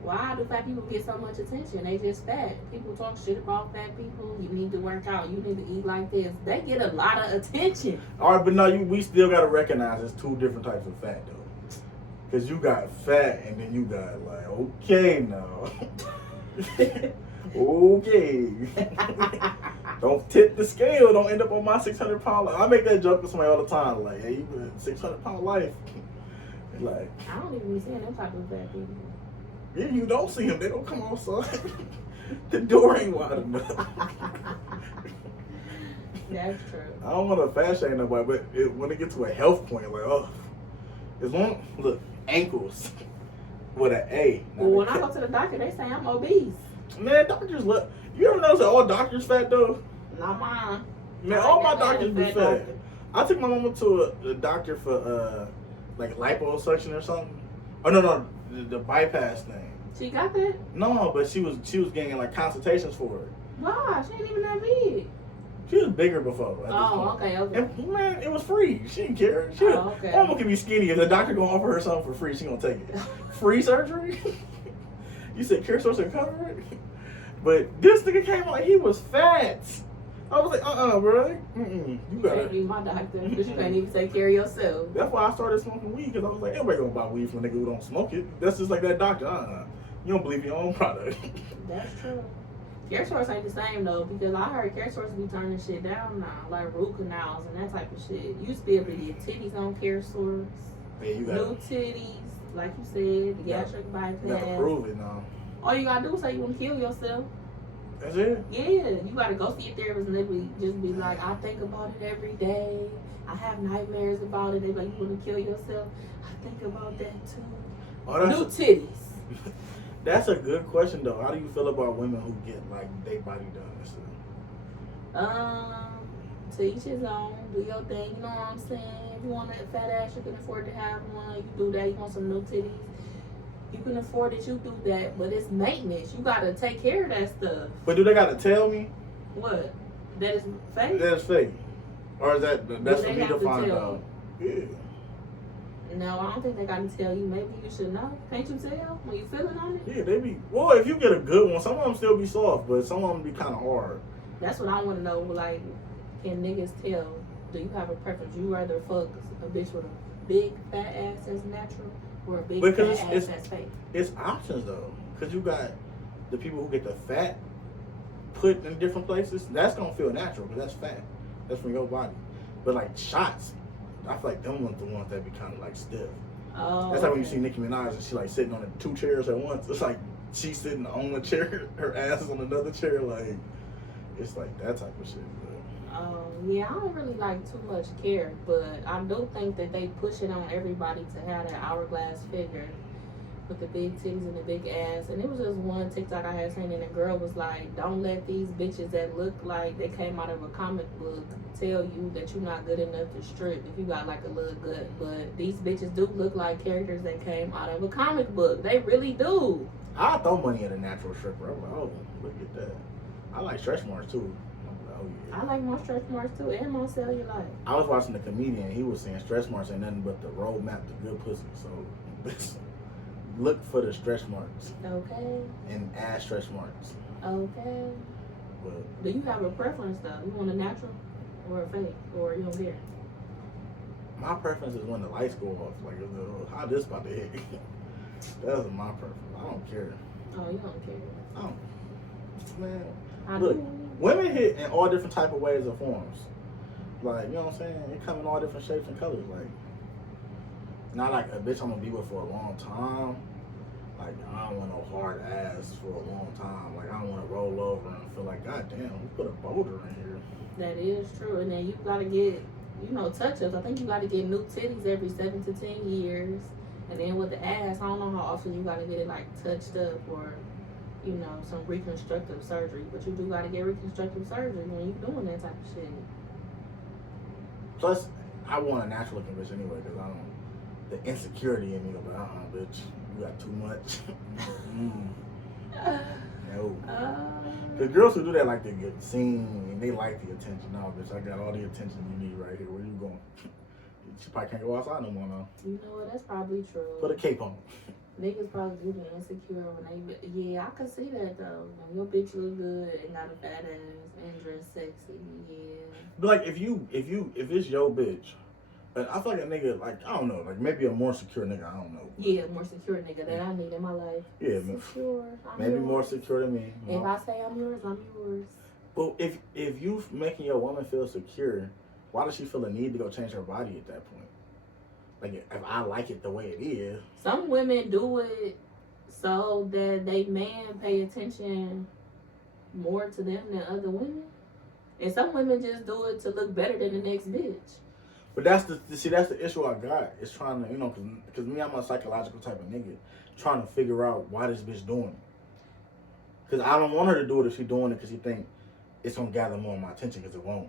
Why do fat people get so much attention? They just fat. People talk shit about fat people. You need to work out. You need to eat like this. They get a lot of attention. All right, but no, we still gotta recognize there's 2 different types of fat though. Cause you got fat and then you got like, okay now. Okay. Don't tip the scale. Don't end up on my 600-pound life. I make that joke with somebody all the time. Like, hey, you been 600-pound life. Like, I don't even be seeing them type of fat people. yeah, you don't see them. They don't come outside. The door ain't wide enough. That's true. I don't want to fat shame nobody, but when it gets to a health point, like, oh, as long, look, ankles with an A. Well, when I go to the doctor, they say I'm obese. Man, doctors look. You ever notice that all doctors fat though? Not mine. Man, I all ain't my never had a doctors be fat fat. doctor. I took my mama to a doctor for like liposuction or something. Oh no, the bypass thing. She got that? No, but she was getting like consultations for it. Why? She ain't even that big. She was bigger before. At this Oh, point. okay. And man, it was free. She didn't care. Oh, okay. Mama can be skinny. If the doctor gonna offer her something for free, she gonna take it. Free surgery? You said CareSource would cover it? But this nigga came on like he was fat. I was like, bro. You You gotta. can't be my doctor because you can't even take care of yourself. That's why I started smoking weed, because I was like, everybody gonna buy weed from a nigga who don't smoke it. That's just like that doctor. You don't believe your own product. That's true. CareSource ain't the same though, because I heard CareSource be turning shit down now, like root canals and that type of shit. You used to be able to get titties on CareSource, Man, you new gotta, titties, like you said, the Yeah. gastric you gotta bypass. prove it now. All you gotta do is say you want to kill yourself. That's it? Yeah, you gotta go see a therapist and they be just be like, I think about it every day. I have nightmares about it. They be like, you want to kill yourself? I think about that too. Oh, New titties. that's a good question though. How do you feel about women who get like their body done and stuff? To each his own. Do your thing. You know what I'm saying? If you want a fat ass, you can afford to have one. You do that. You want some new titties, you can afford it. You do that. But it's maintenance. You gotta take care of that stuff. But do they gotta tell me What? That is fake? that's fake? Or is that's for they me have to to find tell out? Yeah. No, I don't think they gotta tell you. Maybe you should know. Can't you tell when you feeling on it? Yeah, they be, well, if you get a good one, some of them still be soft, but some of them be kind of hard. That's what I want to know. Like, can niggas tell? Do you have a preference? You rather fuck a bitch with a big fat ass that's natural, or a big Because fat it's- ass that's fake? It's options though, because you got the people who get the fat put in different places. That's gonna feel natural, but that's fat. That's from your body. But like shots, I feel like them ones the ones that be kind of like stiff. Oh, That's like when you okay. see Nicki Minaj and she like sitting on 2 chairs at once. It's like she's sitting on a chair, her ass is on another chair. Like it's like that type of shit. Yeah, I don't really like too much care, but I do think that they push it on everybody to have that hourglass figure with the big titties and the big ass. And it was just one TikTok I had seen, and the girl was like, "Don't let these bitches that look like they came out of a comic book tell you that you're not good enough to strip if you got like a little gut. But these bitches do look like characters that came out of a comic book. They really do." I throw money at a natural stripper. I'm like, oh, look at that. I like stretch marks too. I'm like, oh yeah. I like my stretch marks too, and my cellulite. I was watching the comedian. He was saying stretch marks ain't nothing but the roadmap to good pussy. So listen, look for the stretch marks Okay, and add stretch marks. okay. But Do you have a preference though? You want a natural or a fake, or you don't care? my preference is when the lights go off. Like, how this about to hit? That's my preference. I don't care. Oh, you don't care. I don't. Man, I look, do. women hit in all different type of ways or forms. Like, you know what I'm saying? It come in all different shapes and colors. Like, not like a bitch I'm gonna be with for a long time. Like, I don't want no hard ass for a long time. Like, I don't want to roll over and feel like, God damn, we put a boulder in here. That is true. And then you gotta get, touch-ups. I think you gotta get new titties every 7 to 10 years. And then with the ass, I don't know how often you gotta get it like touched up or, some reconstructive surgery. But you do gotta get reconstructive surgery when you're doing that type of shit. Plus, I want a natural looking bitch anyway, because I don't. The insecurity in me, like, bitch, you got too much. No. The girls who do that like to get seen and they like the attention. No, bitch, I got all the attention you need right here. Where you going? She probably can't go outside no more now. You know what? That's probably true. Put a cape on. Niggas probably do the insecure when they. Yeah, I can see that though. When your bitch look good and got a fat ass and dress sexy, yeah. But like, if it's your bitch, but I feel like a nigga, like, I don't know, like maybe a more secure nigga, I don't know. Yeah, more secure nigga that I need in my life. Yeah, secure. Maybe yours. more secure than me. If I say I'm yours, I'm yours. But if you making your woman feel secure, why does she feel a need to go change her body at that point? Like, if I like it the way it is. Some women do it so that they man pay attention more to them than other women. And some women just do it to look better than the next bitch. But that's the issue I got. It's trying to, because me, I'm a psychological type of nigga, trying to figure out why this bitch doing it. Because I don't want her to do it if she's doing it because she think it's going to gather more of my attention, because it won't.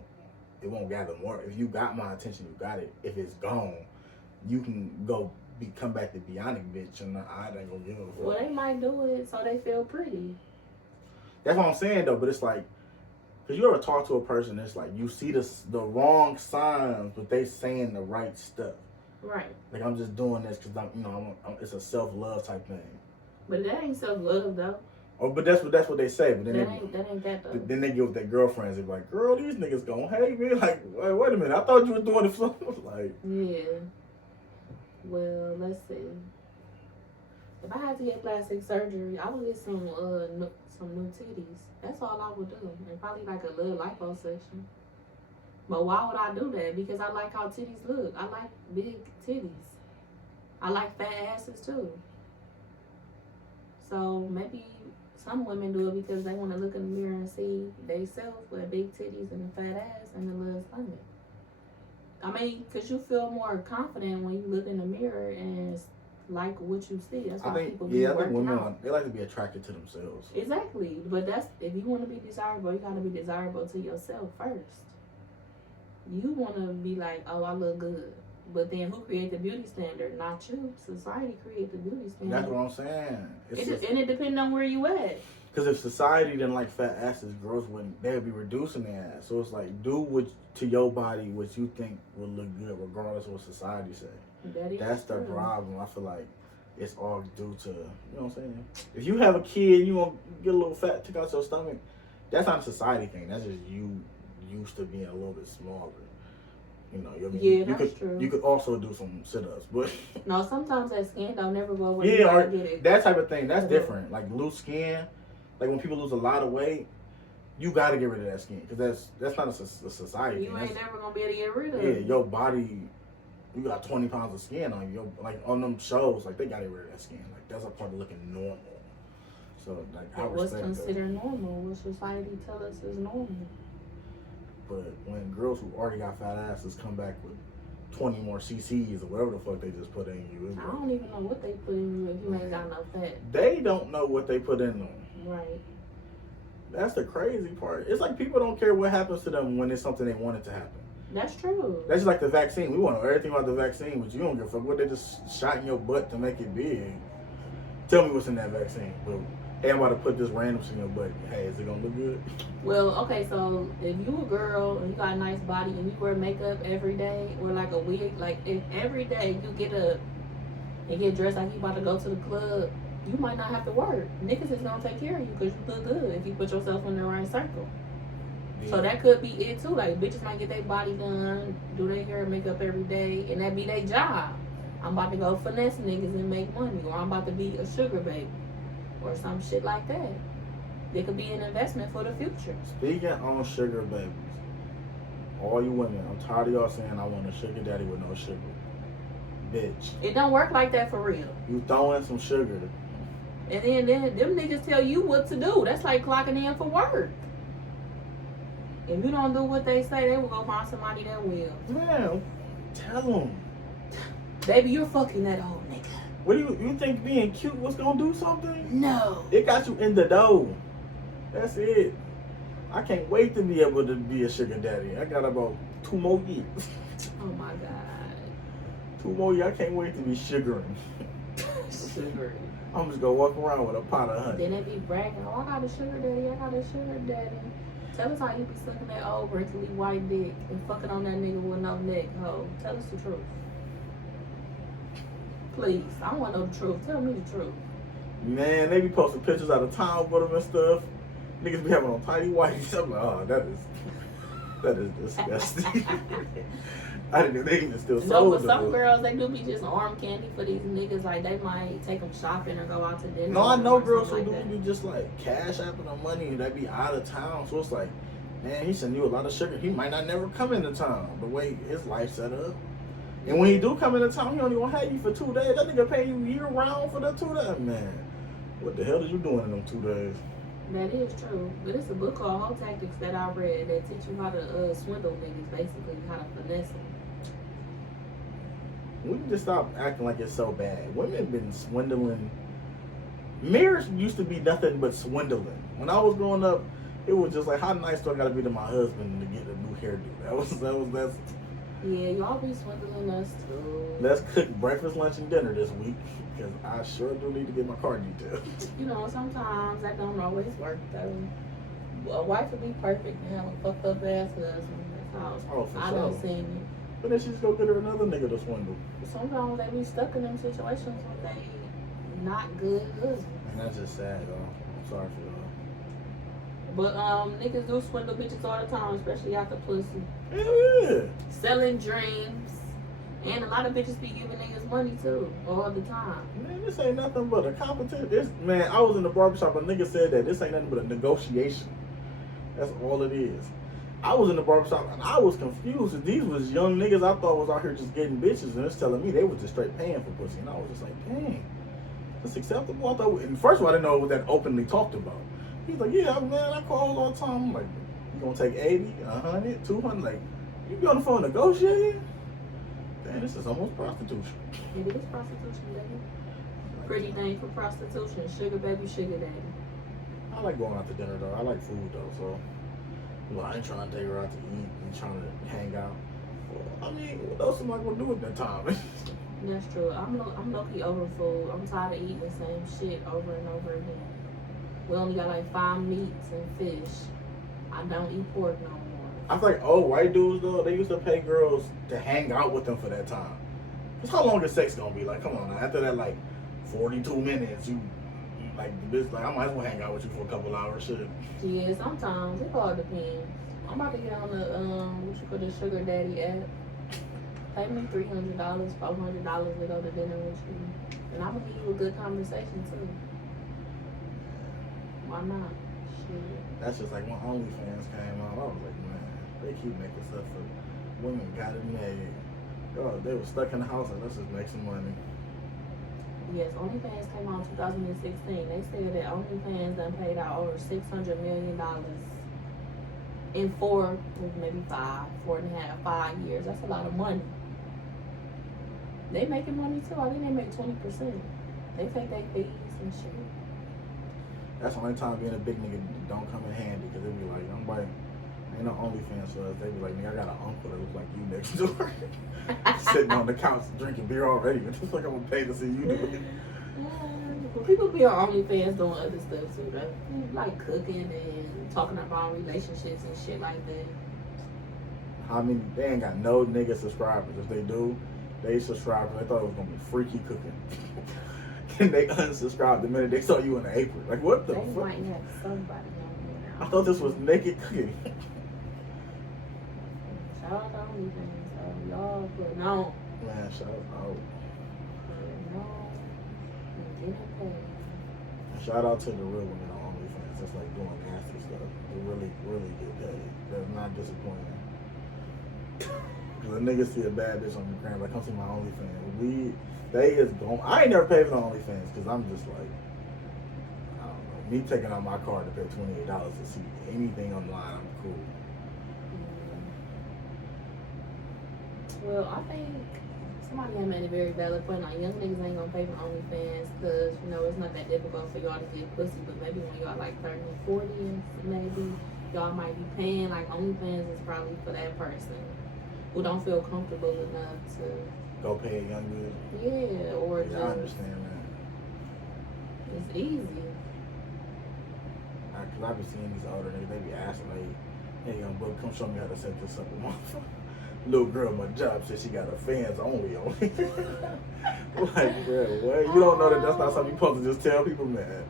It won't gather more. If you got my attention, you got it. If it's gone, you can go come back to bionic bitch, and I ain't gonna give a fuck. Well, they might do it so they feel pretty. That's what I'm saying though. But it's like, cause you ever talk to a person that's like, you see the wrong signs, but they saying the right stuff. Right. Like, I'm just doing this because I'm it's a self-love type thing. But that ain't self-love though. Oh, but that's what they say. But then that ain't that though. Then they get with their girlfriends. They're like, girl, these niggas gonna hate me. Like, wait a minute, I thought you were doing it for like. Yeah. Well, let's see. If I had to get plastic surgery, I would get some new titties. That's all I would do, and probably like a little liposuction. But why would I do that? Because I like how titties look. I like big titties. I like fat asses too. So maybe some women do it because they want to look in the mirror and see they self with big titties and a fat ass and a little stomach. I mean, because you feel more confident when you look in the mirror and like what you see. That's why people be working out. They like to be attracted to themselves. Exactly. But if you want to be desirable, you got to be desirable to yourself first. You want to be like, oh, I look good. But then who create the beauty standard? Not you. Society create the beauty standard. That's what I'm saying. And it depends on where you at. Because if society didn't like fat asses, girls wouldn't. They would be reducing their ass. So it's like, do to your body what you think would look good, regardless of what society say. That's the problem. I feel like it's all due to, you know what I'm saying? If you have a kid, you want to get a little fat, take out your stomach. That's not a society thing. That's just you used to being a little bit smaller. You know, that's true. You could also do some sit-ups, but no, sometimes that skin don't never go away. Yeah, get it. That type of thing. That's different. Like loose skin, like when people lose a lot of weight, you got to get rid of that skin because that's not a society. You ain't never gonna be able to get rid of it. Yeah, your body, you got 20 pounds of skin on you. Like on them shows, like they got to get rid of that skin. Like that's a part of looking normal. So like, I what's considered normal? What society tell us is normal? But when girls who already got fat asses come back with 20 more cc's or whatever the fuck they just put in you. I don't even know what they put in you if you ain't got no fat. They don't know what they put in them. Right. That's the crazy part. It's like people don't care what happens to them when it's something they want it to happen. That's true. That's just like the vaccine. We want to know everything about the vaccine, but you don't give a fuck what they just shot in your butt to make it big. Tell me what's in that vaccine. But hey, I'm about to put this random shit in your butt. Hey, is it gonna look good? Well, okay, so if you a girl and you got a nice body and you wear makeup every day or like a wig, like if every day you get up and get dressed like you about to go to the club, you might not have to work. Niggas is gonna take care of you because you look good if you put yourself in the right circle. Yeah. So that could be it too. Like bitches might get their body done, do their hair and makeup every day, and that be their job. I'm about to go finesse niggas and make money, or I'm about to be a sugar baby. Or some shit like that. It could be an investment for the future. Speaking on sugar babies, all you women, I'm tired of y'all saying I want a sugar daddy with no sugar. Bitch. It don't work like that for real. You throw in some sugar. And then them niggas tell you what to do. That's like clocking in for work. If you don't do what they say, they will go find somebody that will. Man, tell them. Baby, you're fucking that old nigga. What do you think being cute was gonna do something? No. It got you in the dough. That's it. I can't wait to be able to be a sugar daddy. I got about 2 more years. Oh my god. 2 more years, I can't wait to be sugaring. Sugar. I'm just gonna walk around with a pot of honey. Then they be bragging, oh, I got a sugar daddy, I got a sugar daddy. Tell us how you be sucking that old wrinkly white dick and fucking on that nigga with no neck, ho. Tell us the truth. Please, I want to know the truth. Tell me the truth. Man, they be posting pictures out of town with them and stuff. Niggas be having on tidy whities. I'm like, oh, that is disgusting. I didn't know they even still No, sold but some them. girls, they do be just arm candy for these niggas. Like, they might take them shopping or go out to dinner. No, I know or girls who something do like be just like cash apping them money and they be out of town. So it's like, man, he sent you a lot of sugar. He might not never come into town the way his life set up. And when he do come into town, he only gonna have you for 2 days. That nigga pay you year round for the 2 days. Man, what the hell is you doing in them 2 days? That is true. But it's a book called Hoe Tactics that I read that teach you how to swindle niggas, basically, how to finesse them. We can just stop acting like it's so bad. Women been swindling. Marriage used to be nothing but swindling. When I was growing up, it was just like, how nice do I gotta be to my husband to get a new hairdo? That's. Yeah, y'all be swindling us too. Let's cook breakfast, lunch, and dinner this week because I sure do need to get my car detailed. You know, sometimes that don't always work though. A wife would be perfect and have a fucked up ass husband. That's how Oh, for I sure. don't see it. But then she's go get her another nigga to swindle. Sometimes they be stuck in them situations when they not good husbands. And that's just sad, though. I'm sorry for y'all. But niggas do swindle bitches all the time, especially after pussy. Hell yeah. Selling dreams. And a lot of bitches be giving niggas money too, all the time. Man, this ain't nothing but a competition. Man, I was in the barbershop, a nigga said that this ain't nothing but a negotiation. That's all it is. I was in the barbershop and I was confused. These was young niggas I thought was out here just getting bitches, and it's telling me they was just straight paying for pussy. And I was just like, dang, that's acceptable. I thought, and first of all, I didn't know it was that openly talked about. He's like, yeah, man, I call all the time. I'm like, you gonna take 80, 100, 200? Like, you be on the phone negotiating? Damn, this is almost prostitution. It is prostitution, baby. Pretty thing for prostitution. Sugar baby, sugar daddy. I like going out to dinner though. I like food though, so well, I ain't trying to take her out to eat and trying to hang out. Well, I mean, what else am I gonna do with that time? That's true. I'm low-key over food. I'm tired of eating the same shit over and over again. We only got like 5 meats and fish. I don't eat pork no more. I feel like old white dudes though, they used to pay girls to hang out with them for that time. Cause how long is sex gonna be? Like, come on now. After that, like 42 minutes, you like the bitch like I might as well hang out with you for a couple hours. Shit. Yeah, sometimes it all depends. I'm about to get on the what you call the sugar daddy app. Pay me $300, $400 to go to dinner with you, and I'm gonna give you a good conversation too. Why not? Shit. That's just like when OnlyFans came out. I was like, man, they keep making stuff for women got it made. God, they were stuck in the house and let's just make some money. Yes, OnlyFans came out in 2016. They said that OnlyFans done paid out over $600 million in 4, maybe 4.5, 5 years. That's a lot of money. They making money too. I think they make 20%. They take their fees and shit. That's the only time being a big nigga don't come in handy because they be like, nobody, ain't no OnlyFans for us. They be like, nigga, I got an uncle that looks like you next door. Sitting on the couch drinking beer already. What the fuck I'm gonna pay to see you do it? Well, people be on OnlyFans doing other stuff too, though. Like cooking and talking about relationships and shit like that. How many? They ain't got no nigga subscribers. If they do, they subscribe. They thought it was gonna be freaky cooking. And they unsubscribed the minute they saw you in the apron. Like, what the They fuck? might have somebody on there now. I thought this was naked cooking. Shout out to OnlyFans. So y'all putting on. Man, shout out. Putting on. And getting paid. Shout out to the real women on OnlyFans. That's like doing nasty stuff. They really, really get paid. That's not disappointing. Cause a nigga see a bad bitch on the gram, like, come see my OnlyFans. They is going. I ain't never paid for the OnlyFans because I'm just like, I don't know. Me taking out my card to pay $28 to see anything online, I'm cool. Well, I think somebody had made a very valid point. Like, young niggas ain't gonna pay for OnlyFans because, you know, it's not that difficult for y'all to get pussy. But maybe when y'all like 30 and 40, maybe y'all might be paying. Like, OnlyFans is probably for that person. who don't feel comfortable enough to Go pay a young good. or Yeah, I just understand that. it's easy. Cause I be seeing these older niggas, they be asking like, "Hey, young bro, come show me how to set this up." My little girl at my job said she got her fans only on. Like, bro, what? You don't know that's not something you supposed to just tell people, man.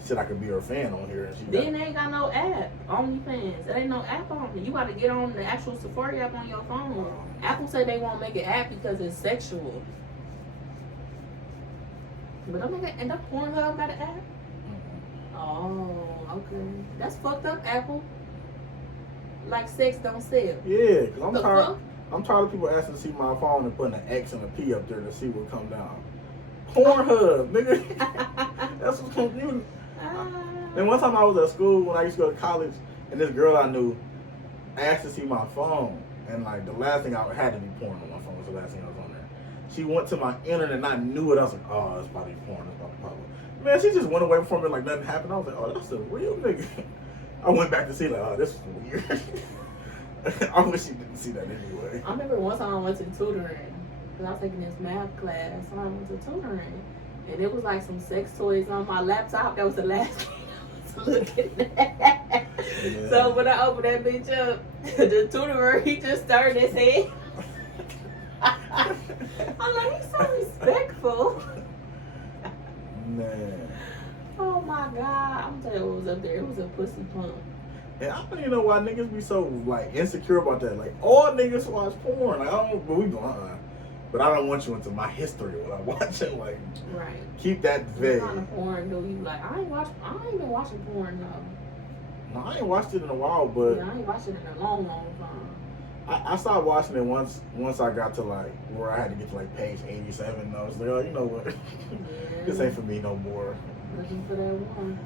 She said I could be her fan on here, and she Then they ain't got no app. OnlyFans. There ain't no app on it. You got to get on the actual Safari app on your phone. Apple said they won't make an app because it's sexual. But don't make it. And that Pornhub got an app. Oh, okay. That's fucked up, Apple. Like sex don't sell. Yeah, cause The fuck? I'm tired of people asking to see my phone and putting an X and a P up there to see what come down. Pornhub, nigga. That's what's confusing. And one time I was at school when I used to go to college, and this girl I knew asked to see my phone, and like the last thing I had to be porn on my phone was the last thing I was on there. She went to my internet and I knew it. I was like, oh, it's about to be porn. It's about to pop up. Man, she just went away from it like nothing happened. I was like, oh, that's a real nigga. I went back to see like, oh, this is weird. I wish she didn't see that anyway. I remember one time I went to tutoring because I was taking this math class, and I went to tutoring, and it was like some sex toys on my laptop. That was the last thing I was looking at. Yeah. So when I opened that bitch up, the tutorer, he just turned his head. I'm like, he's so respectful. Man. Oh my God. I'm telling you what was up there. It was a pussy plump. And I don't even know why niggas be so like insecure about that. Like all niggas watch porn. Like I don't, but we blind. But I don't want you into my history when I watch it. Like, right. Keep that vague. What kind of porn do you like? I ain't been watching porn though. No, I ain't watched it in a while, but Yeah, I ain't watched it in a long, long time. I stopped watching it once I got to like where I had to get to like page 87. And I was like, oh, you know what? This ain't for me no more. Looking for that one.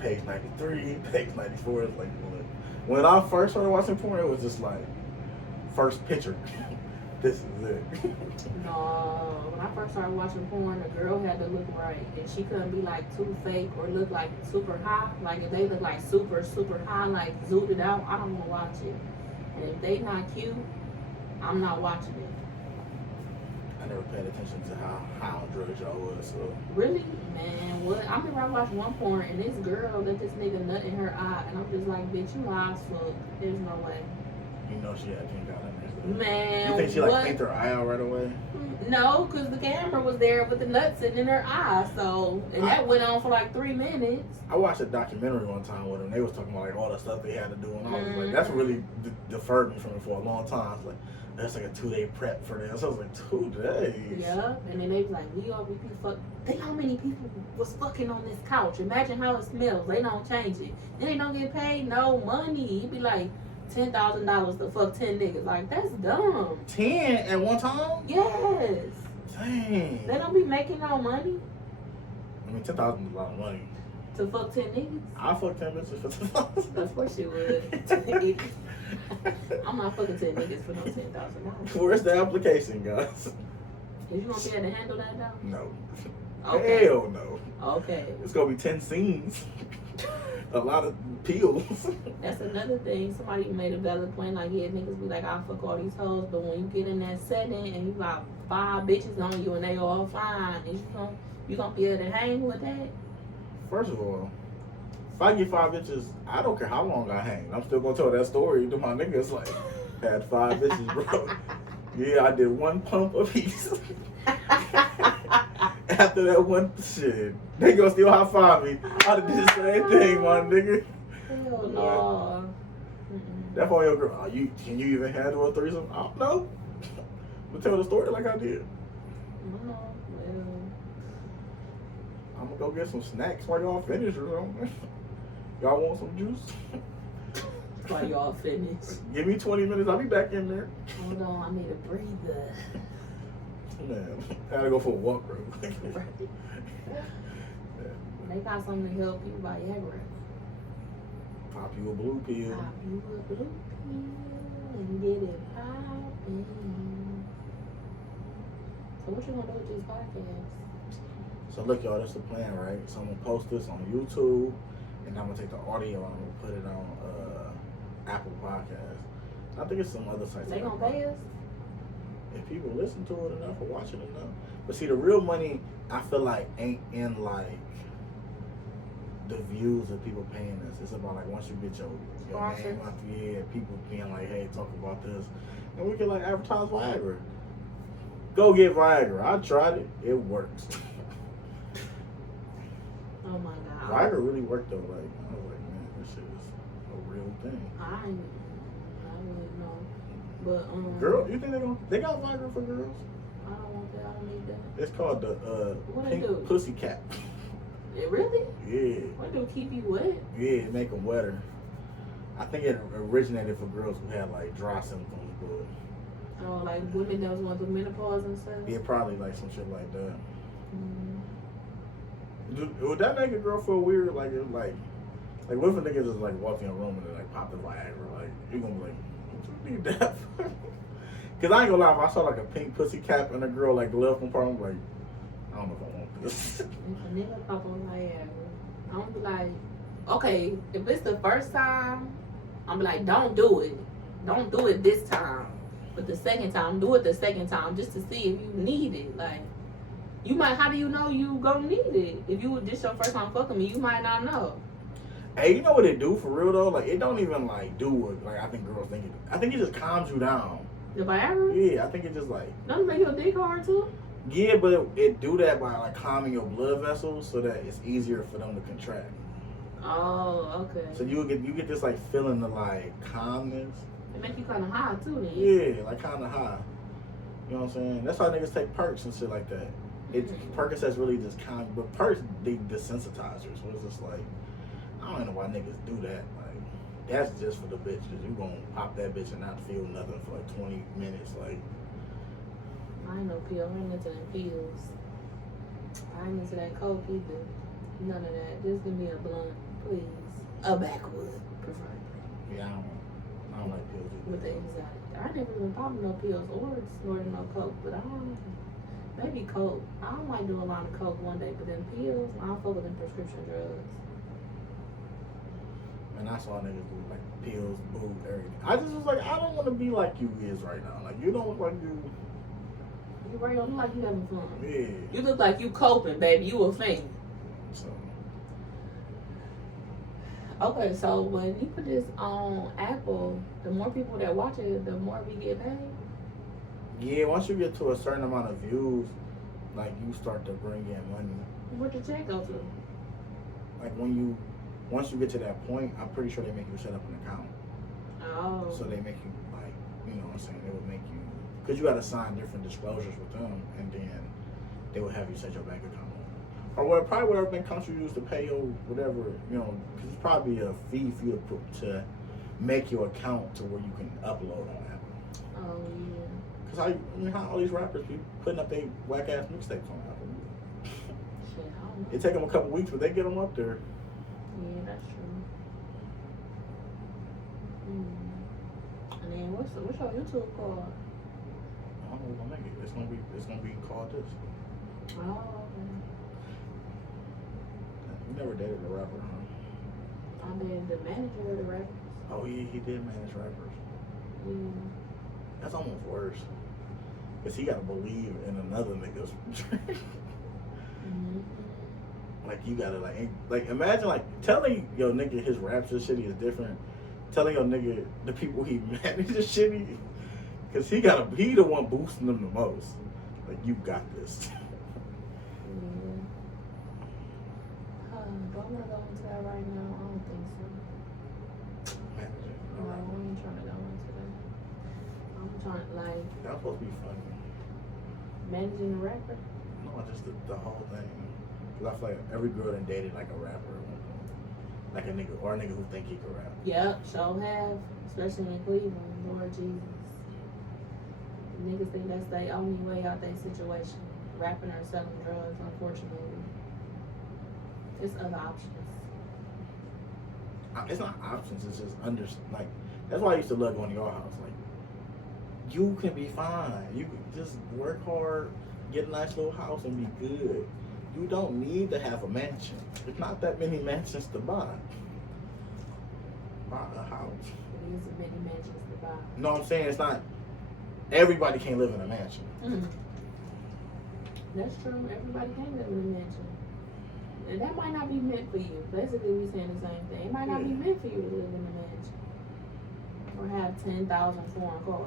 Page 93, page 94. It's like, when I first started watching porn, it was just like, first picture. This is it. No, when I first started watching porn, the girl had to look right, and she couldn't be like too fake or look like super high. Like if they look like super, super high, like zoomed it out, I don't want to watch it. And if they not cute, I'm not watching it. I never paid attention to how high on drugs y'all was, so. Really? Man, what? I remember I watched one porn, and this girl let this nigga nut in her eye, and I'm just like, bitch, you high as fuck. There's no way. You know she had drink out in there. Man, you think she like cleaned her eye out right away? No, because the camera was there with the nut sitting in her eye, so, and that went on for like 3 minutes. I watched a documentary one time with them. They was talking about like all the stuff they had to do, and I was like, that's really deferred me from it for a long time. It's like, that's like a 2-day prep for them. So I was like, 2 days? Yeah, and then they was like, we fuck. Think how many people was fucking on this couch. Imagine how it smells. They don't change it. Then they don't get paid no money. It'd be like $10,000 to fuck 10 niggas. Like, that's dumb. 10 at one time? Yes. Dang. They don't be making no money I mean, 10,000 is a lot of money. to fuck 10 niggas. I fuck 10 bitches for 10,000. Of course you would. I'm not fucking 10 niggas for no $10,000. Where's the application, guys? Is you gonna be able to handle that though? No. Okay. Hell no. Okay. It's gonna be 10 scenes. A lot of peels. That's another thing. Somebody made a valid point. Like, yeah, niggas be like, I'll fuck all these hoes. But when you get in that setting and you got 5 bitches on you and they all fine, is you gonna be able to hang with that? First of all, if I get 5 bitches, I don't care how long I hang. I'm still gonna tell that story to my niggas. Like, had 5 bitches, bro. Yeah, I did 1 pump apiece. After that one shit, they gonna still high five me. I did the same thing, my nigga. Hell no. That's why your girl. Can you even handle a threesome? I don't know. But tell the story like I did. No, well. I'm gonna go get some snacks while y'all finish or something. Y'all want some juice? While y'all finish. Give me 20 minutes. I'll be back in there. Hold on, I need a breather. Man, I gotta go for a walk, bro. They got something to help you, Viagra. Pop you a blue pill. Pop you a blue pill and get it poppin'. So what you gonna do with this podcast? So look, y'all, that's the plan, right? So I'm gonna post this on YouTube, and I'm gonna take the audio and I'm gonna put it on Apple Podcasts. I think it's some other sites. They gonna pay us? if people listen to it enough or watch it enough. But see, the real money, I feel like, ain't in like the views of people paying us. It's about like once you get your name out there, people being like, hey, talk about this, and we can like advertise Viagra. Go get Viagra. I tried it. It works. Oh my god. Viagra really worked though. Like I was like, man, this shit is a real thing. I wouldn't know. But Girl, you think they got Viagra for girls? I don't want that. I don't need that. It's called the What pink they do? pussy cap. It really? Yeah. What do keep you wet? Yeah, make them wetter. I think it originated for girls who had like dry symptoms, but Oh, like women that was going through menopause and stuff. yeah, probably like some shit like that. Mm. Would that make a girl feel weird? Like, like what if a nigga just like walked in a room and then like popped the Viagra? Like, you gonna be like, what you need that for? Cause I ain't gonna lie, if I saw like a pink pussy cap and a girl like the left compartment, I'm like, I don't know if I want this. If a nigga pop on Viagra, I'm be like, okay, if it's the first time, I'm be like, don't do it. Don't do it this time. But the second time, do it the second time just to see if you need it. Like, you might, how do you know you gonna need it? If you this your first time fucking me, you might not know. Hey, you know what it do for real though? Like, it don't even like do what like I think girls think it do. I think it just calms you down. The Viagra? Yeah, I think it just like, Don't it make your dick hard too? yeah, but it do that by like calming your blood vessels so that it's easier for them to contract. Oh, okay. So you get this like feeling of like calmness. It make you kind of high too then. Yeah, like kind of high. You know what I'm saying? That's why niggas take perks and shit like that. Percocets really just calm, but perks they desensitizers. So it's just like, I don't know why niggas do that. Like, that's just for the bitches. You gonna pop that bitch and not feel nothing for like 20 minutes. Like, I ain't no pill. I ain't into them pills. I ain't into that coke either. None of that. Just give me a blunt, please. A backwood, preferably. yeah, I don't like pills either. With the anxiety. I never been popping no pills or snorting no coke, but I don't. Maybe coke. I don't like doing a lot of coke one day, but then pills, I don't fuck with them prescription drugs. And I saw niggas do like pills, booze, everything. I just was like, I don't want to be like you is right now. Like, you don't look like you. You right, don't look like you having fun. Yeah. You look like you coping, baby. You a fiend. So. Okay, so when you put this on Apple, the more people that watch it, the more we get paid. Yeah, once you get to a certain amount of views, like you start to bring in money. Where'd the check go to? Like once you get to that point, I'm pretty sure they make you set up an account. Oh. So they make you like, you know what I'm saying? They would make you, because you got to sign different disclosures with them, and then they would have you set your bank account up. Or probably whatever bank account you use to pay your whatever, you know, because it's probably a fee for you to make your account to where you can upload on Apple. Oh yeah. Because how all these rappers be putting up their whack ass mixtapes on Apple? Shit, I don't know. It take them a couple weeks, but they get them up there. Yeah, that's true. And then what's your YouTube called? I don't know what make it. It's gonna be called this. Oh, okay. You never dated a rapper, huh? I been the manager of the rappers. Oh yeah, he did manage rappers. Yeah. That's almost worse. Cause he gotta believe in another nigga's. Mm-hmm. Like you gotta like imagine like telling your nigga his raps is shitty is different. Telling your nigga the people he manages is shitty. Cause he the one boosting them the most. Like you got this. Yeah. Do I want to go into that right now? I don't think so. Managing. No, I ain't trying to go into that. I'm trying like That's supposed to be funny. managing a rapper. No, just the whole thing. Cause I feel like every girl that dated like a rapper, like a nigga or a nigga who think he can rap. Yep, so have, especially in Cleveland. Lord Jesus. Niggas think that's their only way out their situation. Rapping or selling drugs, unfortunately. There's other options. It's not options. It's just like that's why I used to love going to your house. Like you can be fine. You can just work hard, get a nice little house, and be good. You don't need to have a mansion. There's not that many mansions to buy. Buy a house. It is many mansions to buy. You know what I'm saying? everybody can't live in a mansion. That's true. Everybody can't live in a mansion. And that might not be meant for you. Basically, we saying the same thing. It might not be meant for you to live in a mansion. Or have 10,000 foreign cars.